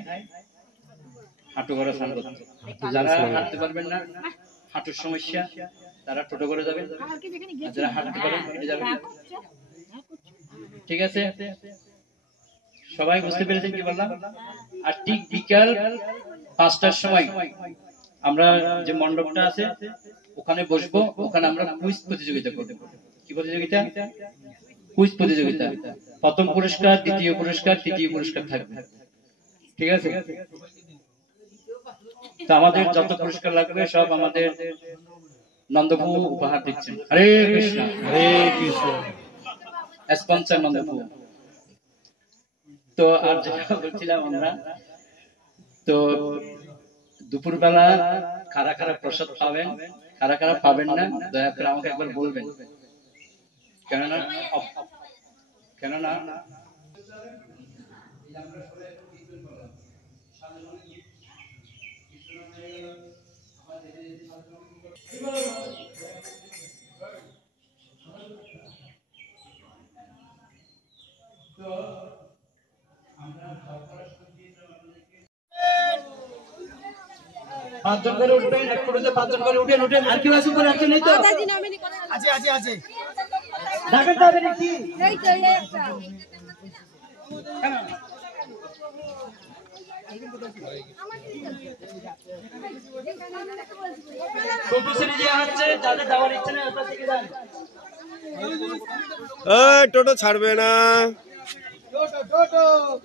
হাঁটুগড়া স্নান করতে। যারা হাঁটতে পারবেন না, হাঁটুর সমস্যা, তারা টোটো করে যাবেন, যারা হাঁটতে পারেন হেঁটে যাবেন, ঠিক আছে? সবাই বুঝতে পেরেছেন কি বললাম? আর ঠিক বিকাল 5টার সময় আমরা যে মণ্ডপটা আছে ওখানে বসবো, ওখানে আমরা কুইজ প্রতিযোগিতা করবো। কি প্রতিযোগিতা? কুইজ প্রতিযোগিতা। প্রথম পুরস্কার, দ্বিতীয় পুরস্কার, তৃতীয় পুরস্কার থাকবে, ঠিক আছে? তো আমাদের যত পুরস্কার লাগবে সব আমাদের নন্দপ্রভু উপহার দিচ্ছেন। হরে কৃষ্ণ, হরে কৃষ্ণ, স্পন্সর নন্দপ্রভু। তো আর যেটা বলছিলাম আমরা, তো দুপুরবেলা কারা কারা প্রসাদ পাবেন, কারা কারা পাবেন না, দয়া করে আমাকে একবার বলবেন, কেননা পাঁচজন করে উঠবেন, এক ফুটে 5জন করে উঠেন, উঠেন। আর কেউ আছে উপরে? নেই তো? আছে আছে আছে। ঢাকা যাবে নাকি? এই তো এই একটা টোটো ছেড়ে দেওয়া হচ্ছে, যাদের যাওয়ার ইচ্ছে নেই ওটা থেকে যান। টোটো ছাড়বে না,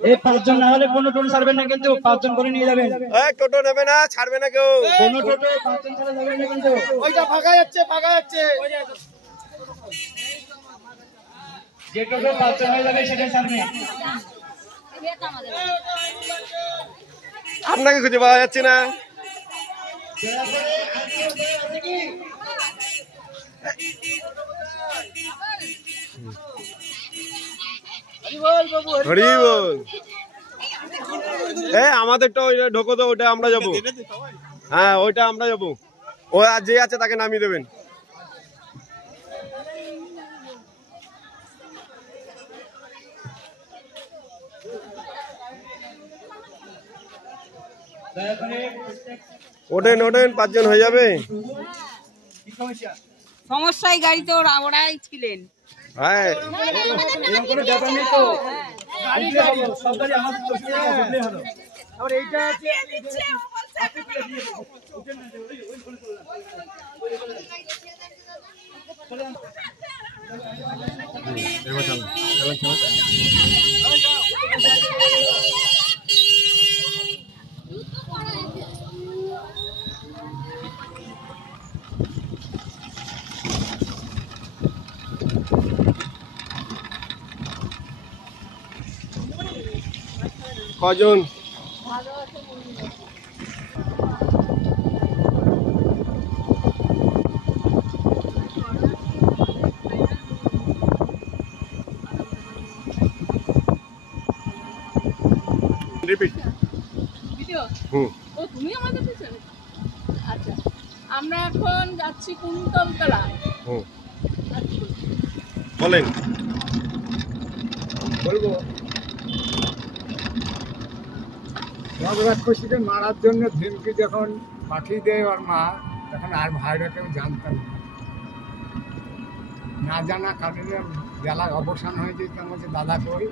এই 5জন না হলে কোনো টোটো ছাড়বেন না, কিন্তু 5জন করে নিয়ে যাবেন। টোটো নেবে না, ছাড়বে না কেউ, কোনো টোটো 5জন ছাড়া যাবে না কিন্তু। ওইটা ভাগা যাচ্ছে, ভাগা যাচ্ছে। যে টোটো পাঁচজন হয়ে যাবে সেটা ছাড়বে। আপনাকে খুঁজে পাওয়া যাচ্ছে না। হরি বল। আমাদেরটা ওইটা ঢোকো তো, ওটা আমরা যাবো। হ্যাঁ ওইটা আমরা যাবো। ও আর যে আছে তাকে নামিয়ে দেবেন। ওঠেন ওঠেন, 5 জন হয়ে যাবে। সমস্যায় গাড়িতে ওরাই ছিলেন। হ্যাঁ এরকম কোনো ব্যাপার নেই তো, সব গাড়ি আমাদের হলো। আবার এইটা আছে কজন? রিপিট। তুমি আমাদের পিছনে। আচ্ছা, আমরা এখন যাচ্ছি কুন্তলতলা। বলেন। বলবো রাক্ষসীকে মারার জন্য ভীমকে যখন পাঠিয়ে দেয় ওর মা, তখন আর ভাইরা কেউ জানতাম না জানা কারণে বেলা অবসান হয়ে যেত। আমাদের দাদা কই,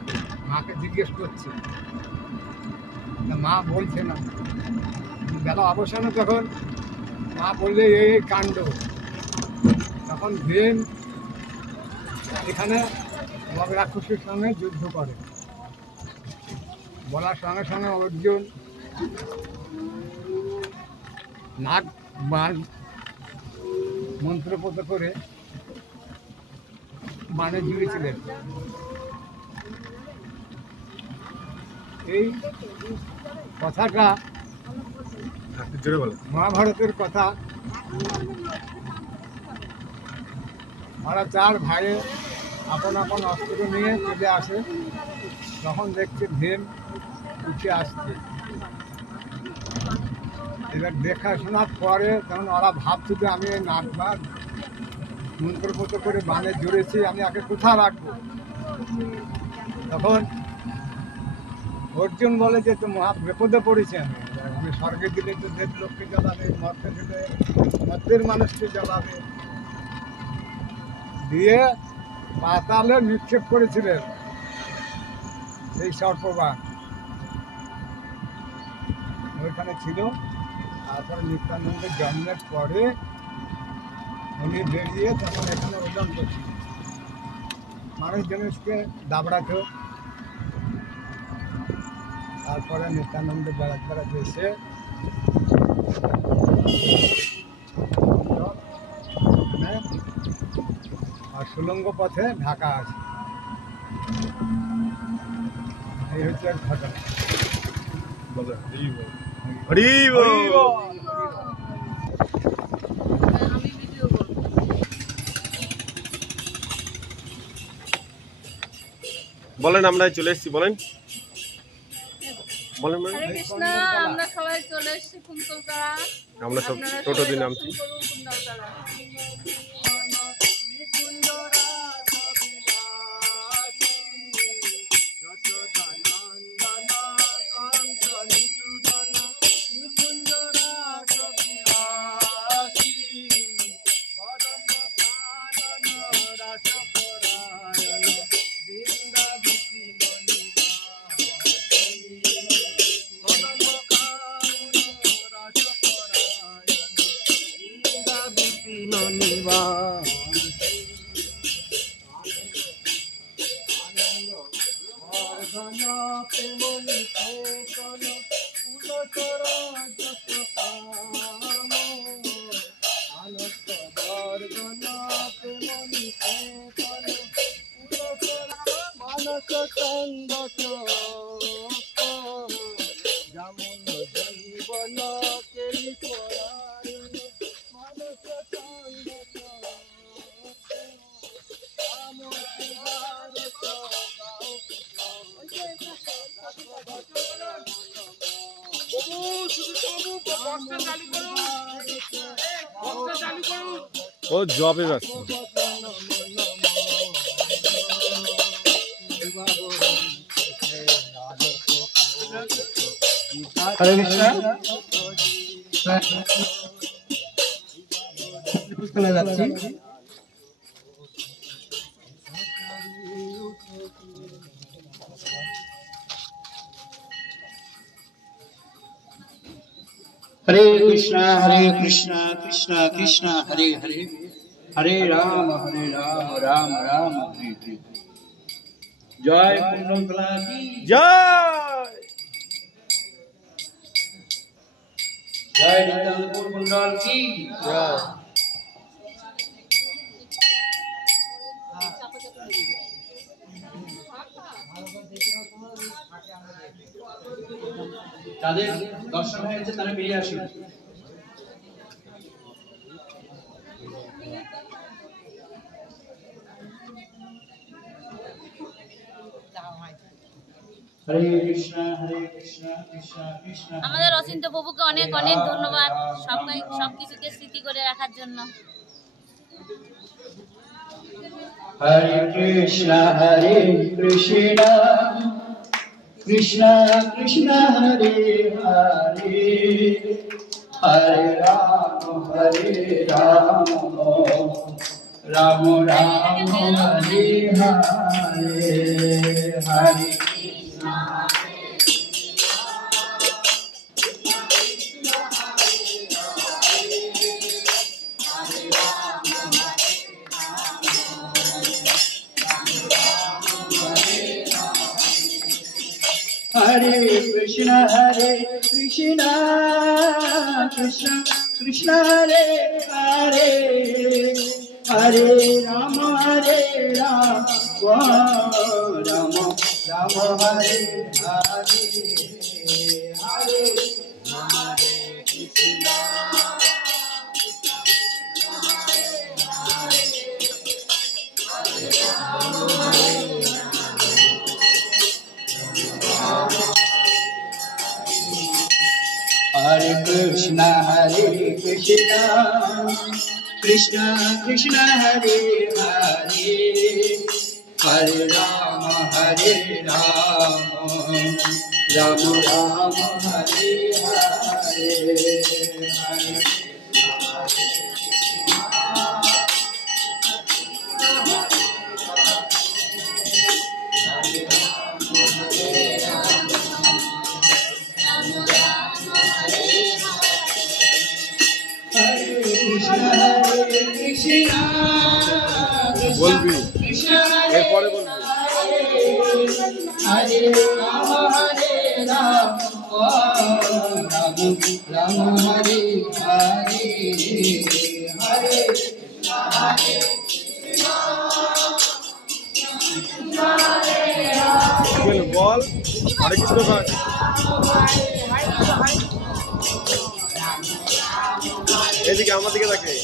মাকে জিজ্ঞেস করছে, মা বলছে না। বেলা অবসানে তখন মা বললে এই কাণ্ড। তখন ভীম এখানে রাক্ষসীর সঙ্গে যুদ্ধ করে। বলার সঙ্গে সঙ্গে অর্জুন নাগ বাণ মন্ত্রপত করে বাণে জুড়েছিলেন। এই কথাটা মহাভারতের কথা। ওরা 4 ভাইয়ে আপন আপন অস্ত্র নিয়ে চলে আসে। তখন দেখছে ভীম উঠে আসছে। এবার দেখাশোনার পরে তখন ওরা ভাবছে যে আমি এই নাগবাগ মন্ত্রপত করে বাণে জুড়েছি, আমি আগে কোথায় রাখবো। তখন অর্জুন বলে যে তো মহা বিপদে পড়েছি, আমি স্বর্গে দিলে তো দেব লোককে জ্বালাবে, মর্তে দিলে মর্তের মানুষকে জ্বালাবে। দিয়ে পাতালে নিক্ষেপ করেছিলেন সেই সর্পবাণ, ওইখানে ছিল। তারপরে নিত্যানন্দের জন্মের পরে উনি বেরিয়ে তখন এখানে ওজন করছিল, মানুষ জিনিসকে দাবড়াতো। তারপরে নিত্যানন্দ বেড়াতে বেড়াতে এসে আর সুলঙ্গ পথে ঢাকা আছে। এই হচ্ছে এক ঘটনা। হরি বল। বলেন, আমরা চলে এসেছি। বলেন বলেন। হরে কৃষ্ণ, আমরা সবাই চলে এসেছি কুন্তলতলা। আমরা সব টোটো দিয়ে নামছি। ও জবে ব্যস্ত। হরে কৃষ্ণ। চলে যাচ্ছি। হরে কৃষ্ণ কৃষ্ণ কৃষ্ণ হরে হরে, হরে রাম রাম রাম হরে হরে। জয় পূর্ণকলা কি জয়, জয় নিত্যানন্দ মন্ডল কি জয়। তাদের দর্শন হয়েছে তারা বেরিয়ে আসুন। হরে কৃষ্ণ কৃষ্ণ কৃষ্ণ। আমাদের অচিন্ত প্রভুকে অনেক অনেক ধন্যবাদ সবকিছুকে স্মৃতি করে রাখার জন্য। হরে কৃষ্ণ কৃষ্ণ কৃষ্ণ হরে হরে, হরে রাম রাম রাম হরে হরে, হরে हरे कृष्ण कृष्ण कृष्ण हरे हरे, हरे राम राम राम हरे हरे, हरे कृष्ण हरे कृष्ण कृष्ण कृष्ण हरे हरे, हरे राम राम राम हरे हरे, हरे বলবি এরপরে বলবি। हरे राम राम हरे हरे, हरे বল হরে কৃষ্ণ কর। এদিকে আমার দিকে দেখে।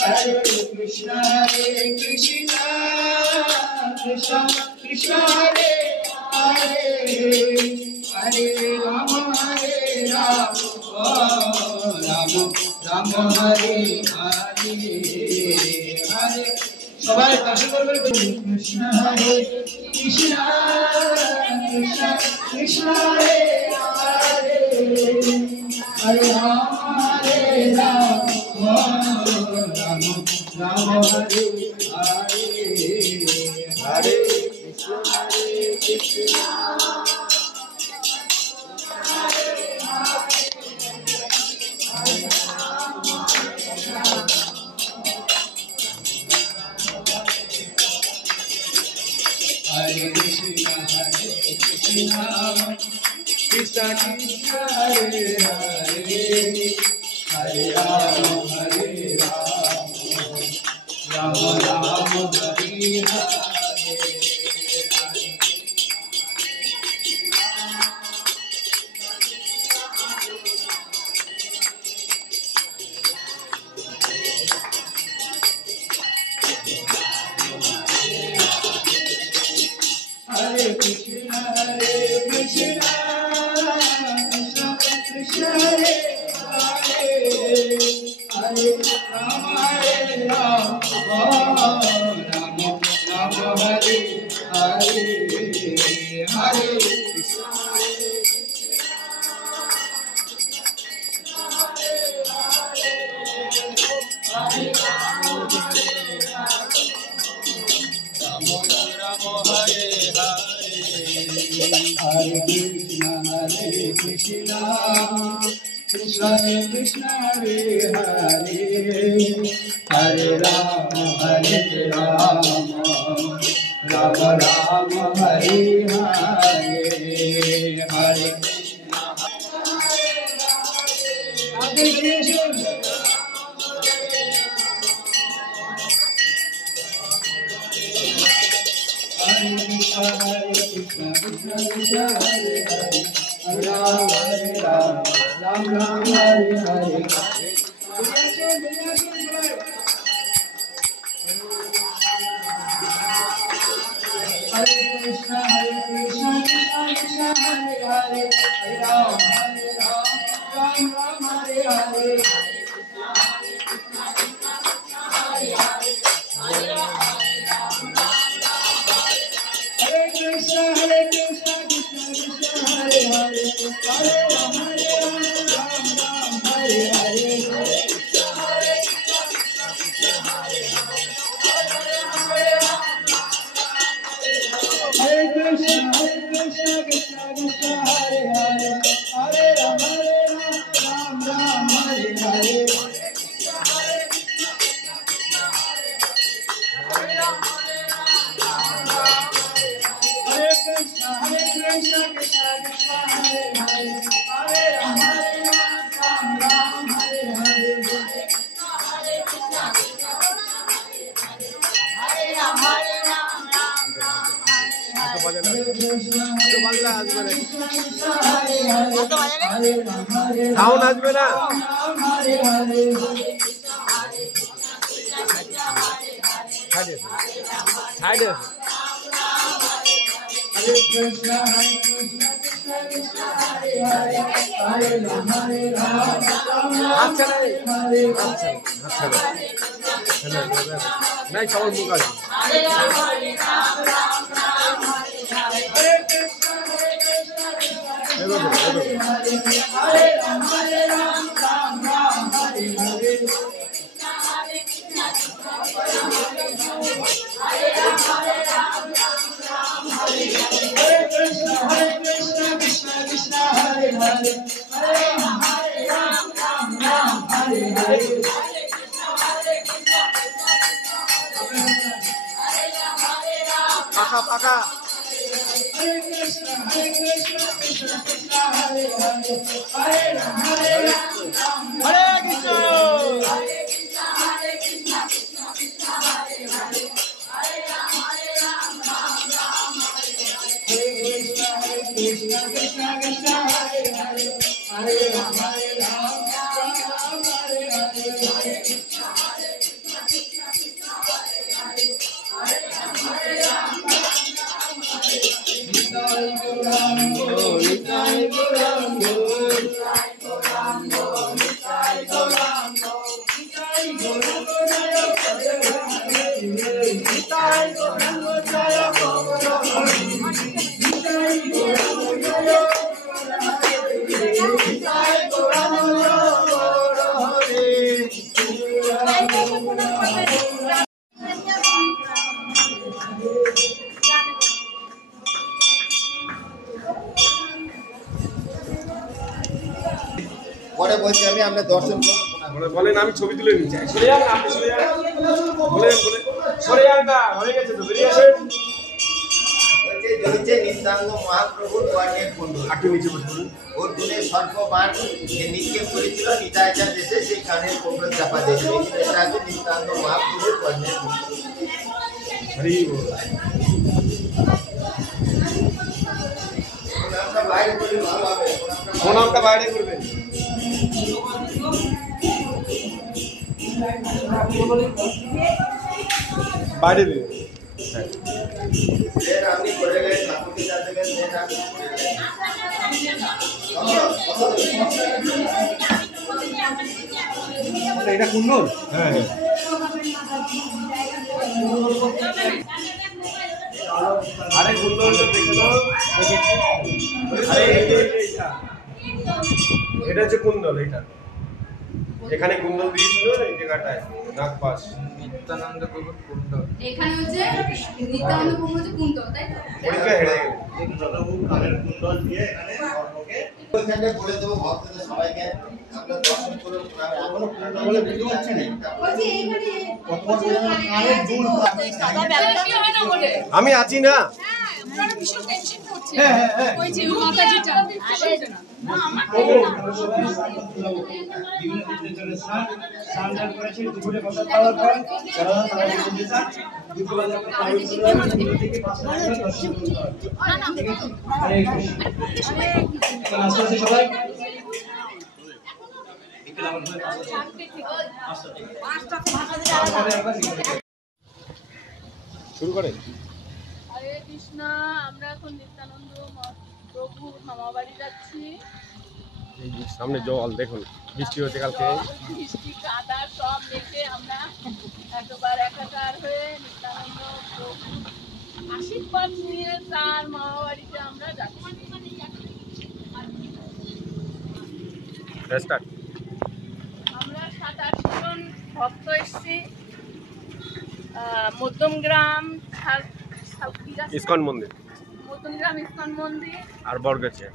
हरे कृष्ण कृष्ण कृष्ण हरे हरे, हरे राम राम राम हरे हरे, हरे সবাই দর্শন করবেন। কৃষ্ণ কৃষ্ণ কৃষ্ণ কৃষ্ণ হরে হরে, হরে রাম রাম রাম হরে হরে, হরে কৃষ্ণ हरे कृष्ण कृष्ण कृष्ण हरे हरे, हरे राम राम राम हरे हरे, हरे Krishna Krishna Krishna Hare Hare Hare Rama Hare Rama Rama Rama Hare Hare Hare sound আসবে না সাইডে আচ্ছা নাই সবার মুখ আছে পাকা পাকা হরে কৃষ্ণ পরে বলছি আমি আপনার দর্শন বলেন আমি ছবি তুলে নিচ্ছি সরে যান আপনি সরে যান বলেন সরে যান না হয়ে গেছে তো বেরিয়ে আসেন বলছে নিত্যানন্দ মহাপ্রভুর কর্ণের কুণ্ডল একটু নিচে বসুন অর্জুনে সর্পবাণ যে নিক্ষেপ করেছিল নিতাইচার দেশে সেই কানের কুণ্ডল চাপা দিয়েছিল এটা হচ্ছে নিত্যানন্দ মহাপ্রভুর কর্ণের কুণ্ডল হরি বল বাইরে করে ভালো হবে প্রণামটা বাইরে করবেন বাইরে দিন আপনি করে গেলেন ঠাকুরকে যা দেবেন এটা কুণ্ডল হ্যাঁ হ্যাঁ আরে কুণ্ডলটা দেখে নাও আরে এটা হচ্ছে কুণ্ডল এটা এখানে কুণ্ডল দিয়েছিল এই জায়গাটায় নাগপাশ নিত্যানন্দ প্রভুর কুণ্ডল। এখানে হচ্ছে নিত্যানন্দ প্রভু হচ্ছে কুণ্ডল, তাই তো? পরীক্ষা হেরে গেল। কুণ্ডল দিয়ে এখানে ধর্মকে ওইখানে বলে দেবো ভক্তদের সবাইকে আপনারা দর্শন করুন। এখনো কুণ্ডল বলে বুঝতে পারছেন বলছি এইখানে কত বছর কানের দুল সাদা ব্যাপারটা কি হয় না বলে? আমি আছি না। হ্যাঁ, আপনারা ভীষণ টেনশন করছেন। ওই যে মাতাজিটা আরে না আমার শুরু করে। হরে কৃষ্ণ। আমরা এখন নিত্যানন্দ প্রভুর মামাবাড়ি যাচ্ছি। এই সামনে জল দেখুন, বৃষ্টি হচ্ছে কালকে। বৃষ্টি কাদা সব মেখে আমরা একেবারে একাকার হয়ে নিত্যানন্দ প্রভু আশীর্বাদ নিয়ে তার মামাবাড়িতে আমরা যাচ্ছি। আমরা 7-8 জন ভক্ত এসেছি মধ্যমগ্রাম ইসকন মন্দির, মধ্যমগ্রাম ইসকন মন্দির আর বরগাছিয়া,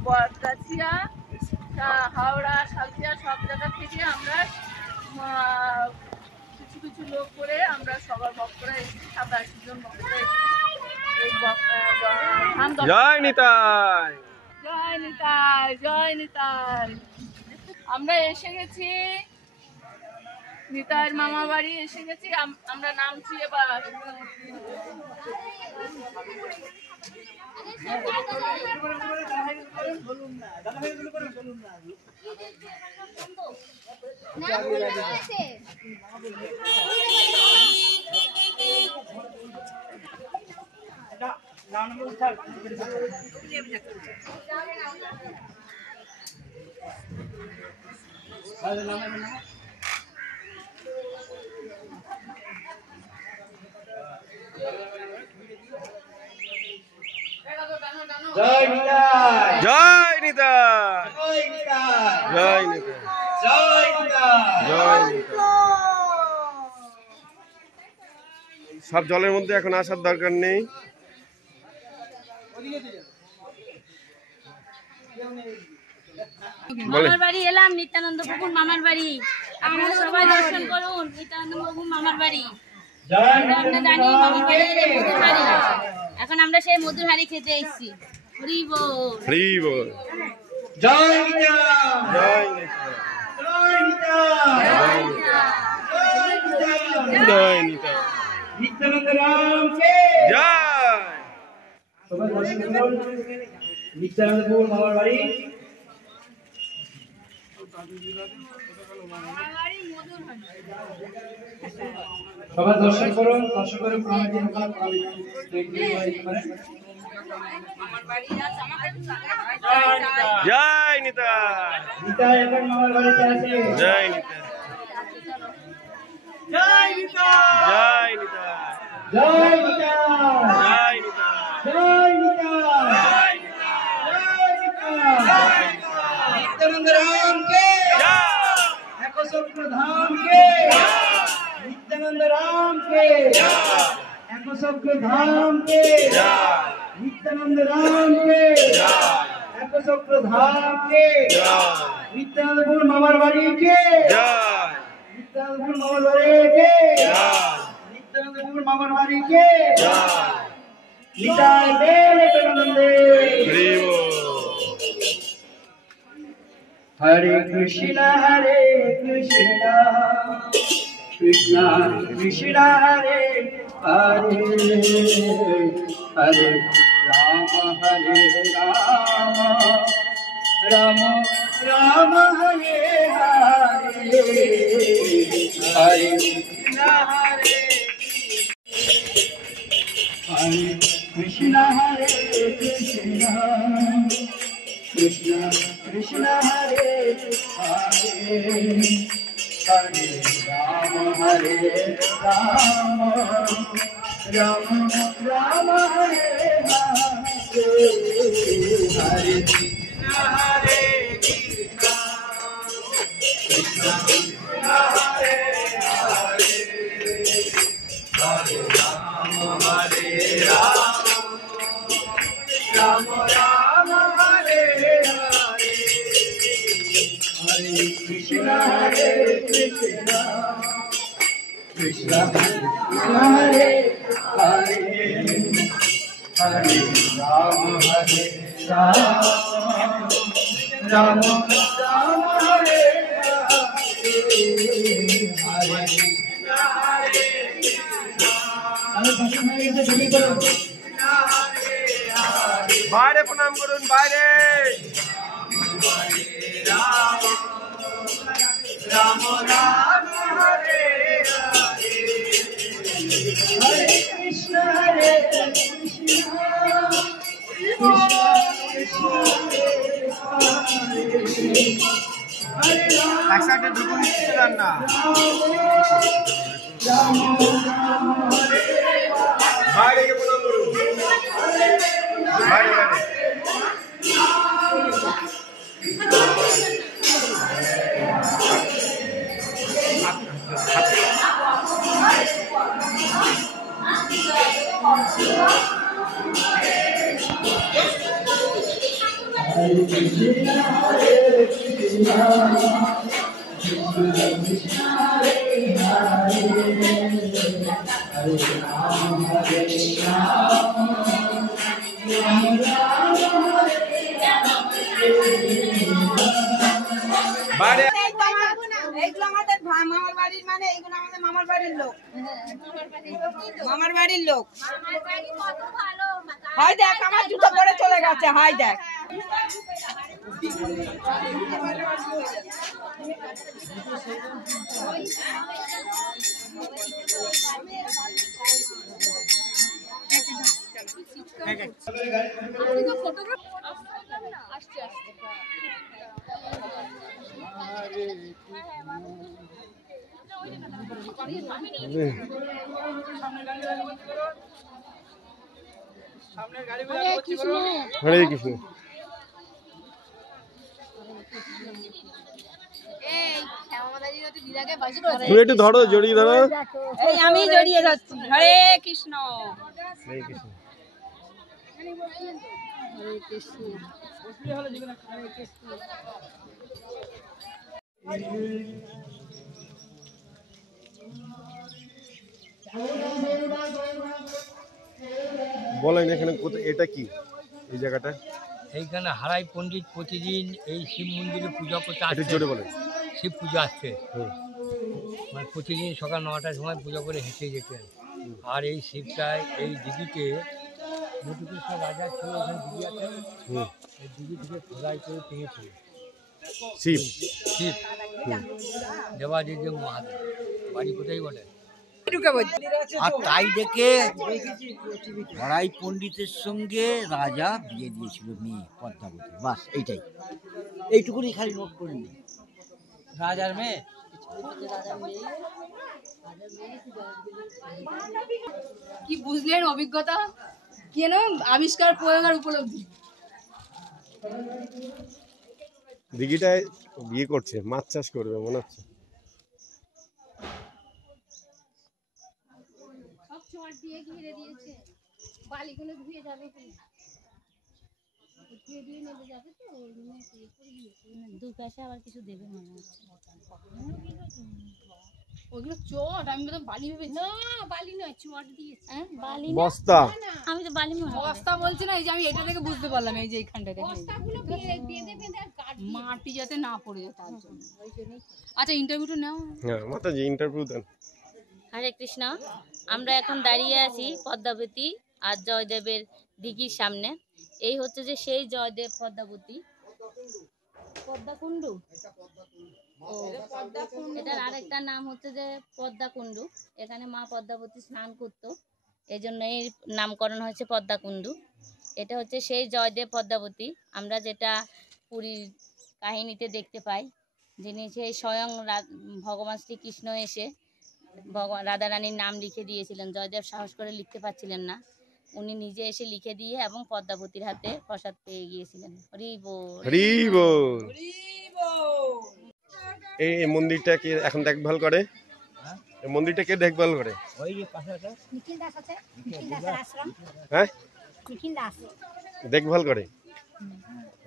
হাওড়া, সালকিয়া সব জায়গা থেকে আমরা কিছু কিছু লোক করে আমরা সবার ভক্তরা এসেছি। 7-8 জন ভক্তরা এসেছি। জয় নিতাই, জয় নিতাই, জয় নিতাই। আমরা এসে গেছি নিতাইয়ের মামা বাড়ি এসে গেছি। আমরা নামছি এবার। জয় নিতাই, জয় নিতাই, জয় নিতাই, জয় নিতাই, জয় নিতাই, জয় নিতাই। সব জলের মধ্যে এখন আসার দরকার নেই। মামার বাড়ি এলাম, নিত্যানন্দ প্রভুর মামার বাড়ি। আপনারা সবাই দর্শন করুন নিত্যানন্দ প্রভুর মামার বাড়ি। আমরা জানি মামার বাড়ি মধুর হাড়ি। এখন আমরা সেই মধুর হাড়ি খেতে এসেছি। হরি বল, হরি বল। জয় নিতাই, জয় নিতাই, জয় নিতাই, জয় নিতাই। নিত্যানন্দ রাম কে জয়। সবাই দর্শন করুন নিত্যানন্দ প্রভুর মামার বাড়ি। সবাই দর্শন করুন, দর্শন করে জয় নিতাই, নিতাই এখন মামার বাড়িতে আছে। জয় নিতাই, জয় নিতাই, জয় নিতাই, জয় নিতাই, জয় নিতাই, জয় নিতাই, জয় নিতাই। নিত্যানন্দ রাম কে একশক্র ধাম কে, নিত্যানন্দ রাম কে একশক্র ধাম কে, নিত্যানন্দ রাম কে একশক্র ধাম কে, নিত্যানন্দপুর মামার বাড়ি কে, নিত্যানন্দপুর মামার বাড়ি কে, নিত্যানন্দপুর মামার বাড়ি কে, নিতাই দেব নিত্যানন্দে। হরে কৃষ্ণ হরে কৃষ্ণ কৃষ্ণ কৃষ্ণ হরে হরে, হরে রাম হরে রাম রাম রাম হরে হরে, হরে কৃষ্ণ হরে হরে কৃষ্ণ হরে কৃষ্ণ কৃষ্ণ কৃষ্ণ হরে হরে, হরে রাম হরে রাম রাম রাম হরে হরে, হরে কৃষ্ণ হরে কৃষ্ণ কৃষ্ণ কৃষ্ণ কৃষ্ণ হরে কৃষ্ণ কৃষ্ণ হরে হরে হরে রাম হরে রাম রাম রাম হরে বাইরে প্রণাম করুন, বাইরে। রাম রাম রাম হরে হরে কৃষ্ণ হরে কৃষ্ণ কৃষ্ণ কৃষ্ণ হরে রাম একসাথে ঢুকুন, দিচ্ছিলেন না। রাম রাম হরে বাইরে গিয়ে প্রণাম করুন, বাইরে বাইরে। Hare Krishna, Hare Krishna, Krishna Krishna, Hare Hare, Hare Ram, Hare Ram, Ram Ram, বাইরে এইগুলো আমাদের মামার বাড়ির, মানে এইগুলো আমাদের মামার বাড়ির লোক, মামার বাড়ির লোক। হয় দেখ আমার জুতো পরে চলে গেছে, হয় দেখ। হরে কৃষ্ণ। তুমি একটু ধরো, জড়িয়ে ধরো। এই আমি জড়িয়ে যাচ্ছি। হরে কৃষ্ণ, হরে কৃষ্ণ। হরে কৃষ্ণ। বলেন এখানে এটা কি, এই জায়গাটা? এইখানে হারাই পণ্ডিত প্রতিদিন এই শিব মন্দিরে পূজা করতে আসছে। জোরে বলেন। শিব পূজা আসছে, মানে প্রতিদিন সকাল 9টার সময় পূজা করে হেঁটে যেতেন। আর এই শিবটায়, এই দিঘিতে মধুকৃষ্ণ রাজা ছিল, ওখানে দিঘি আছে, এই দিঘি থেকে খোদাই করে পেয়েছিল শিব। শিব দেবাদিদেব মহাদেব। বাড়ি কোথায় বলে? আর তাই দেখে হরাই পণ্ডিতের সঙ্গে রাজা বিয়ে দিয়েছিল মেয়ে পদ্মাবতী। বাস এইটাই, এইটুকুনি খালি নোট করে নিন। রাজার মেয়ে কি বুঝলেন অভিজ্ঞতা? কেন আবিষ্কার, প্রয়োগ আর উপলব্ধি। দিঘিটায় বিয়ে করছে, মাছ চাষ করবে মনে হচ্ছে। দিয়ে ঘিরে দিয়েছে, বালিগুলো ধুয়ে যাবে, ধুয়ে দিয়ে নেমে যাবে, তো দুই পাশে আবার কিছু দেবে মনে হচ্ছে। ওগুলো চট, আমি বললাম বালি ভেবে। না বালি নয়, চট দিয়েছে। বালি বস্তা। আমি তো বালি মনে বস্তা বলছি না, এই যে আমি এটা থেকে বুঝতে পারলাম, এই যে এইখানটাতে বস্তাগুলো বেঁধে বেঁধে মাটি যাতে না পড়ে যায় তার জন্য। আচ্ছা ইন্টারভিউটা নাও। হ্যাঁ মাতাজি, ইন্টারভিউ দেন। হরে কৃষ্ণ। আমরা এখন দাঁড়িয়ে আছি পদ্মাবতী আর জয়দেবের দিঘির সামনে। এই হচ্ছে যে সেই জয়দেব পদ্মাবতী পদ্মাকুণ্ডু। এটার আরেকটা নাম হচ্ছে যে পদ্মাকুণ্ডু। এখানে মা পদ্মাবতী স্নান করতো, এই জন্য এর নামকরণ হয়েছে পদ্মাকুণ্ডু। এটা হচ্ছে সেই জয়দেব পদ্মাবতী আমরা যেটা পুরীর কাহিনীতে দেখতে পাই, যিনি সেই স্বয়ং ভগবান শ্রীকৃষ্ণ এসে ভগবান রাধারানীর নাম লিখে দিয়েছিলেন। জয়দেব সাহস করে লিখতে পারছিলেন না, উনি নিজে এসে লিখে দিয়ে এবং পদ্মাবতীর হাতে প্রসাদ পেয়ে গিয়েছিলেন। হরি বল, হরি বল। এই মন্দিরটা কে এখন দেখভাল করে? এই মন্দিরটা কে দেখভাল করে? ওই যে পাশে নিখিল দাস আছে, নিখিল দাসের আশ্রম। হ্যাঁ, নিখিল দাস দেখভাল করে।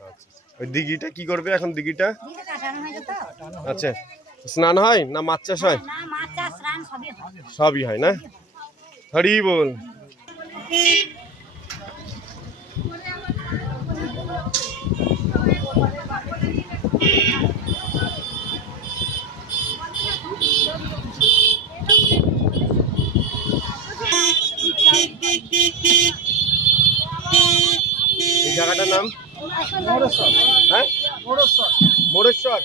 আচ্ছা। ওই দিঘিটা কি করবে এখন? দিঘিটা আচ্ছা, স্নান হয় না মাছ চাষ হয়? সবই হয় না? হরি বল। এই জায়গাটার নাম হ্যাঁ মোরেশ্বর।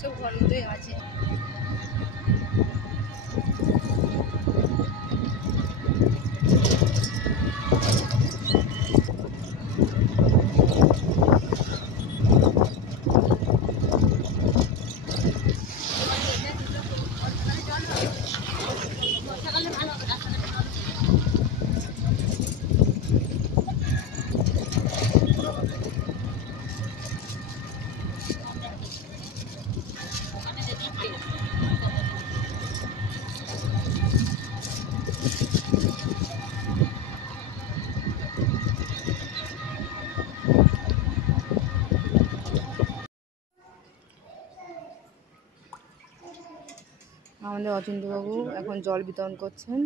সব ঘরেই আছে। আমাদের অচিন্ত্যবাবু এখন জল বিতরণ করছেন।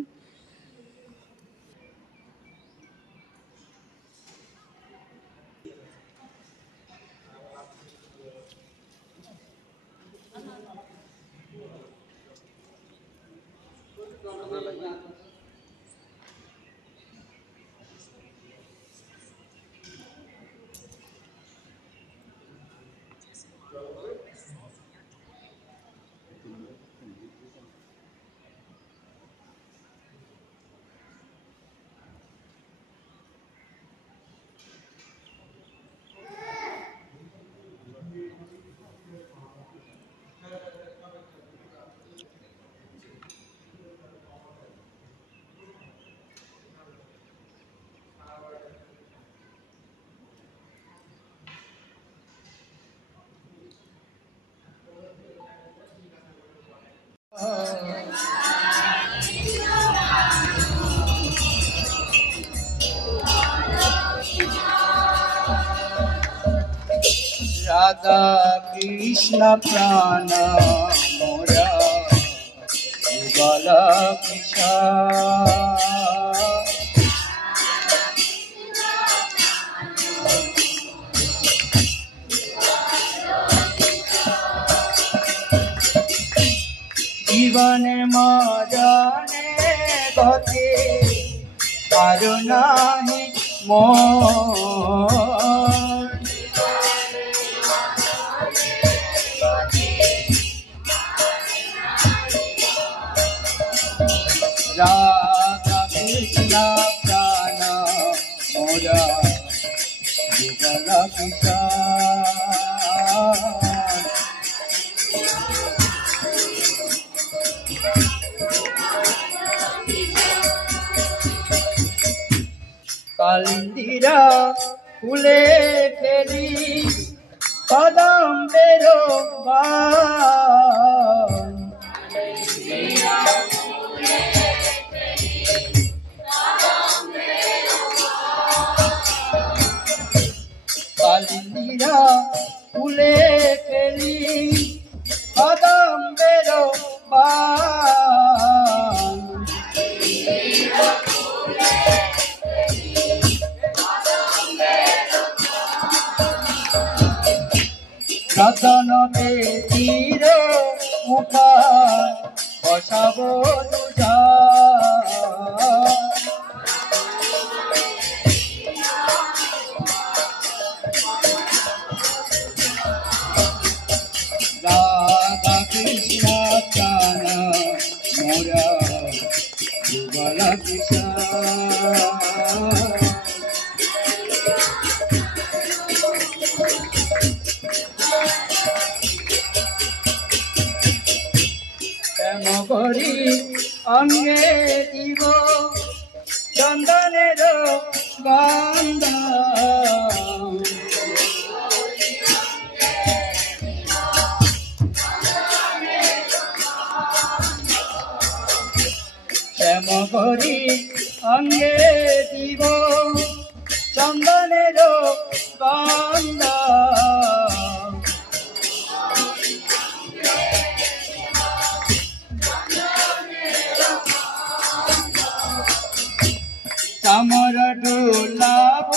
রাধা কৃষ্ণ প্রাণ মোরা যুগল কিশোর জীবনে মরণে গতি আর নাহি মোর রাধা কৃষ্ণ প্রাণ মোরা যুগল কিশোর কালিন্দিরা ফুলে ফেলি কদম্বের বান কালিন্দিরা ফুলে ফেলি কদম্বের বান রতন বেদির মুখা বসাব তুজা রাধা কৃষ্ণ প্রাণ মোরা করি অঙ্গে দিব চন্দনের গন্ধ শ্যাম করি অঙ্গে দিব চন্দনের গন্ধ চামর ডোলাব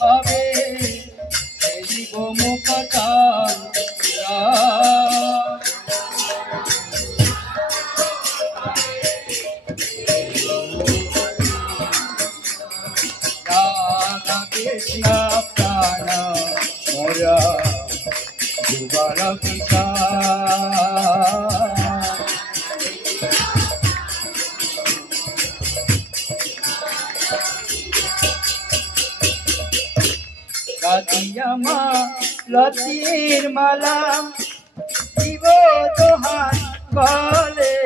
হবে দিব মুখ রাধা কৃষ্ণ প্রাণ মোরা যুগল কিশোর রাধিয়ামা লতির মালা দিব তোহার গলে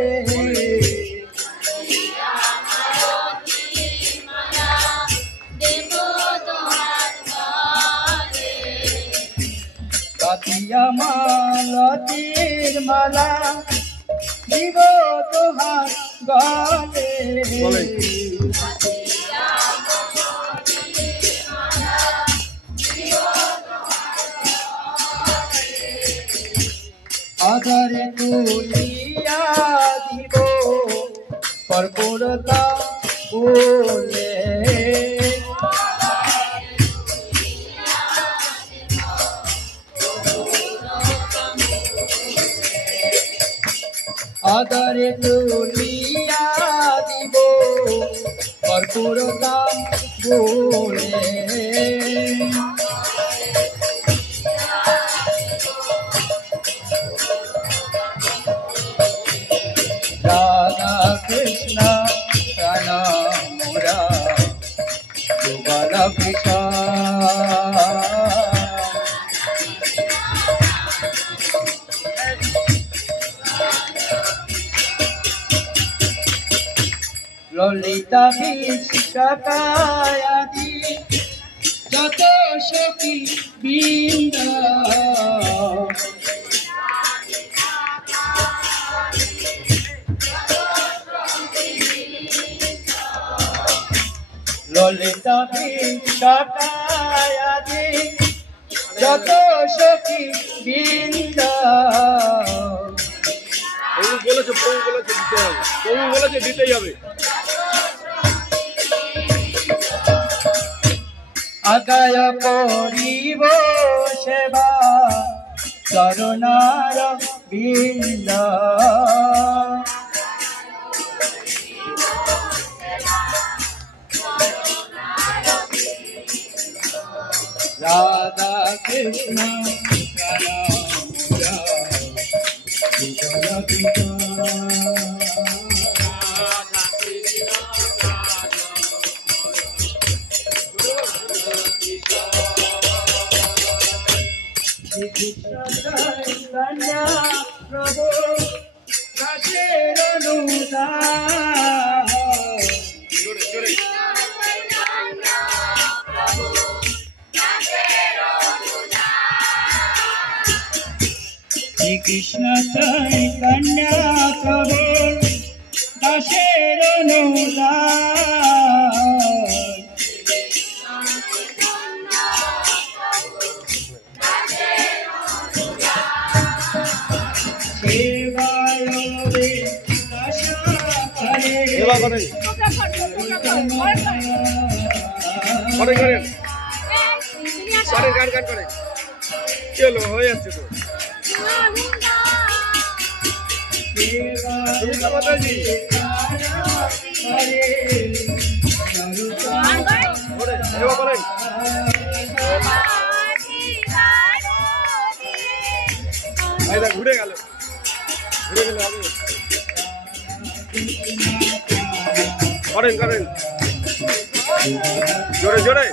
রাধিয়ামা লতির মালা দিব তোহার গলে আধারে তুলিয়া দিব কর্পূরতা বলে আধারে তুলিয়া দিব কর্পূরতা বলে রাধা কৃষ্ণ প্রাণ মোরা যুগল কিশোর ললিতা বিশ্বকায়াদি যত সখী বৃন্দ ললিতা বিশ্বকায়াদি যত সখী বৃন্দ প্রভু বলেছে দিতেই হবে আগায় করিব সেবা চরণার বিন্দ রাধা কৃষ্ণ প্রভু কাশের অনুদান শ্রীকৃষ্ণ চৈতন্য প্রভু দাসের অনুদান সেবা করেন গান গান করেন কি হলো হয়ে যাচ্ছে তো মাতাজি সেবা করেন ঘুরে গেল ঘুরে গেল করেন করেন জোরে জোরে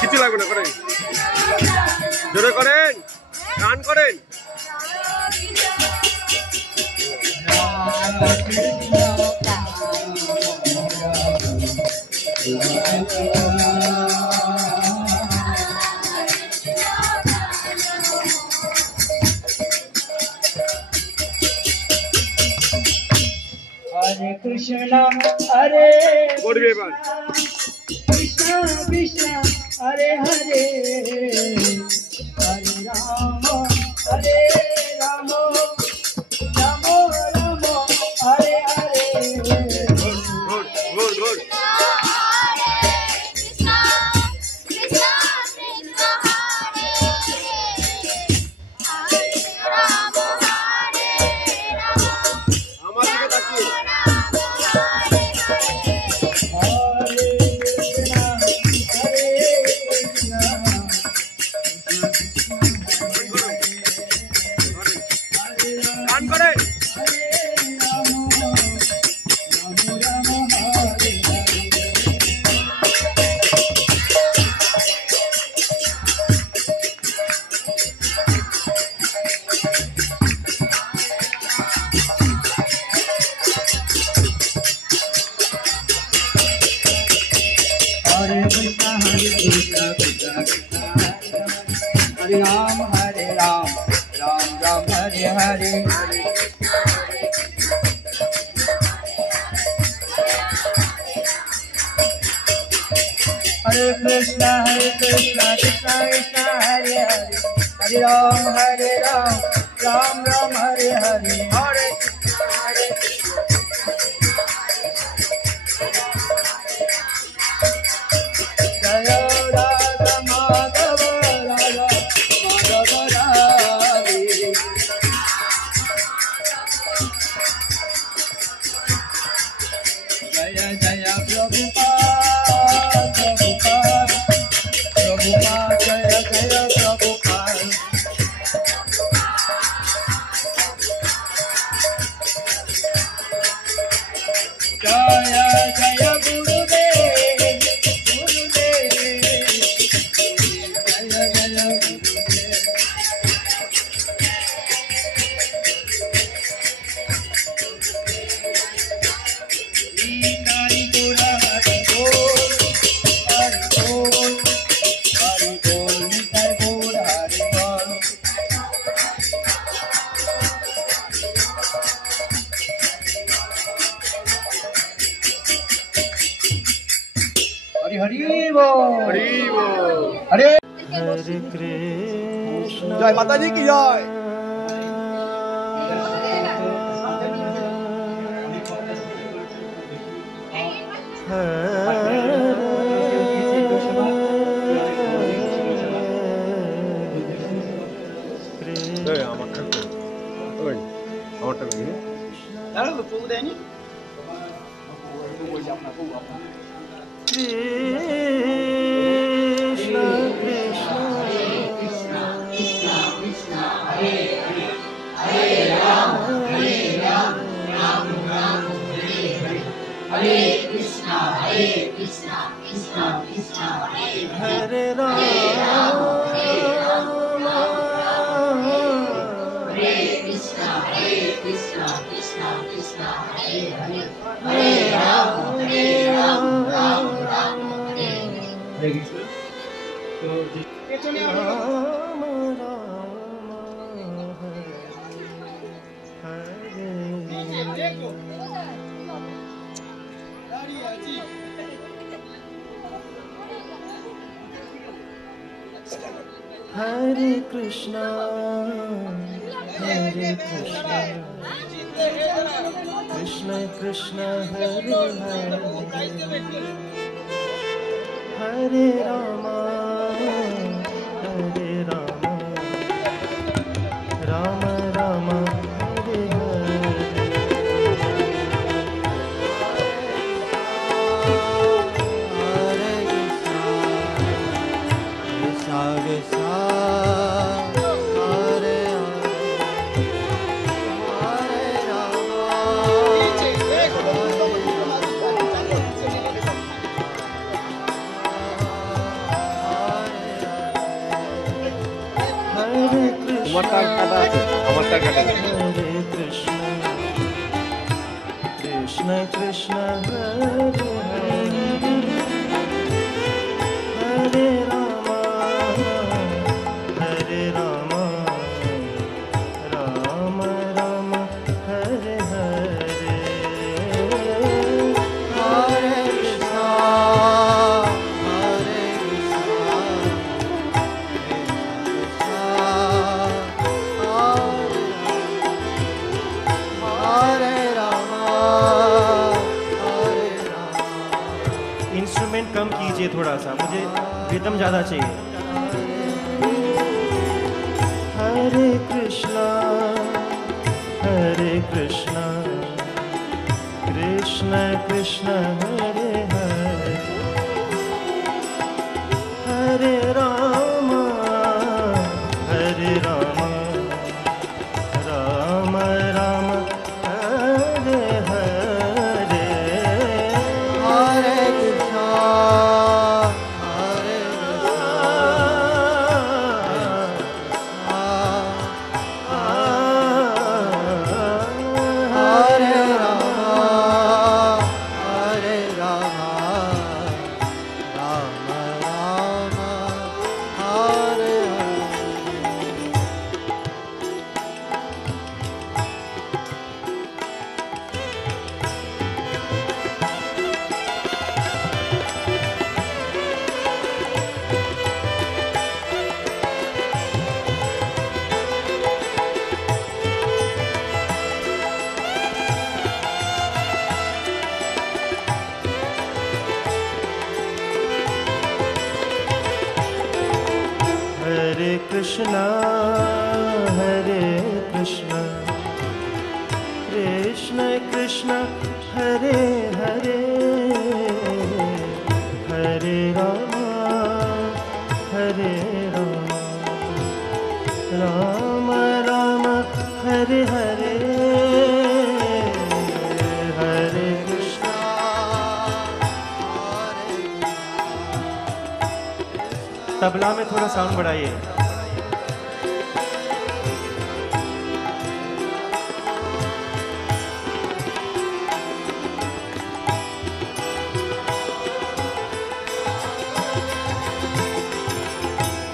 কিছু লাগবে না করেন জোরে করেন গান করেন Hare Krishna, Hare করবে এবার Krishna, Krishna, Hare Hare, Hare Rama, Hare Rama, Rama Rama, Hare Hare. Good, good. Hare Krishna, Krishna Krishna, Hare Ram, Ram Ram, Hare Hare. Hare Krishna, Krishna Krishna, Hare Hare, Hare Ram, Ram Ram, Hare Hare. Hare Jaya Radha Madhava Radha Madhava Radhe. Jaya Jaya Prabhupada Prabhupada Prabhupada Jaya Jaya Prabhupada. Jaya Jaya Gurudev Gurudev Jaya Jaya Gurudev. Nitai Gora Hari Bol Hari Bol Hari Bol Nitai Gora Hari Bol. Hari Hari Bol Hari Bol Hare Hare Krishna. Jai Mataji ki jai. আমারটা ওই আমারটা নিয়ে দাঁড়াও প্রভু দেয়নি Krishna Krishna Krishna Krishna Hare Hare Hare Ram Ram Ram Hare Hare Hare Krishna Krishna Krishna Hare Hare Ram Hare Krishna Krishna Krishna Hare Hare Hare Ram Ram Hare Hare. তো পেছনে দেখো দাঁড়িয়ে আছি Hare Krishna Hare Krishna Krishna Krishna Hare Hare Hare Rama Hare Rama Rama Rama Hare Hare. Hare Krishna Krishna Krishna Hare Hare Hare Rama Krishna Hare Hare Rama Ram Ram Hare Hare Hare Krishna instrument कम कीजिए थोड़ा सा, मुझे रिदम ज्यादा चाहिए। हरे कृष्णा कृष्ण कृष्ण हरे हरे हरे राम राम राम हरे हरे हरे कृष्णा हरे कृष्णा कृष्ण कृष्ण हरे हरे हरे राम राम राम हरे हरे हरे कृष्णा तबला में थोड़ा साउंड बढ़ाइए।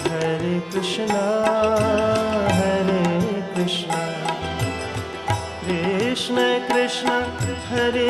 हरे कृष्णा कृष्ण कृष्ण हरे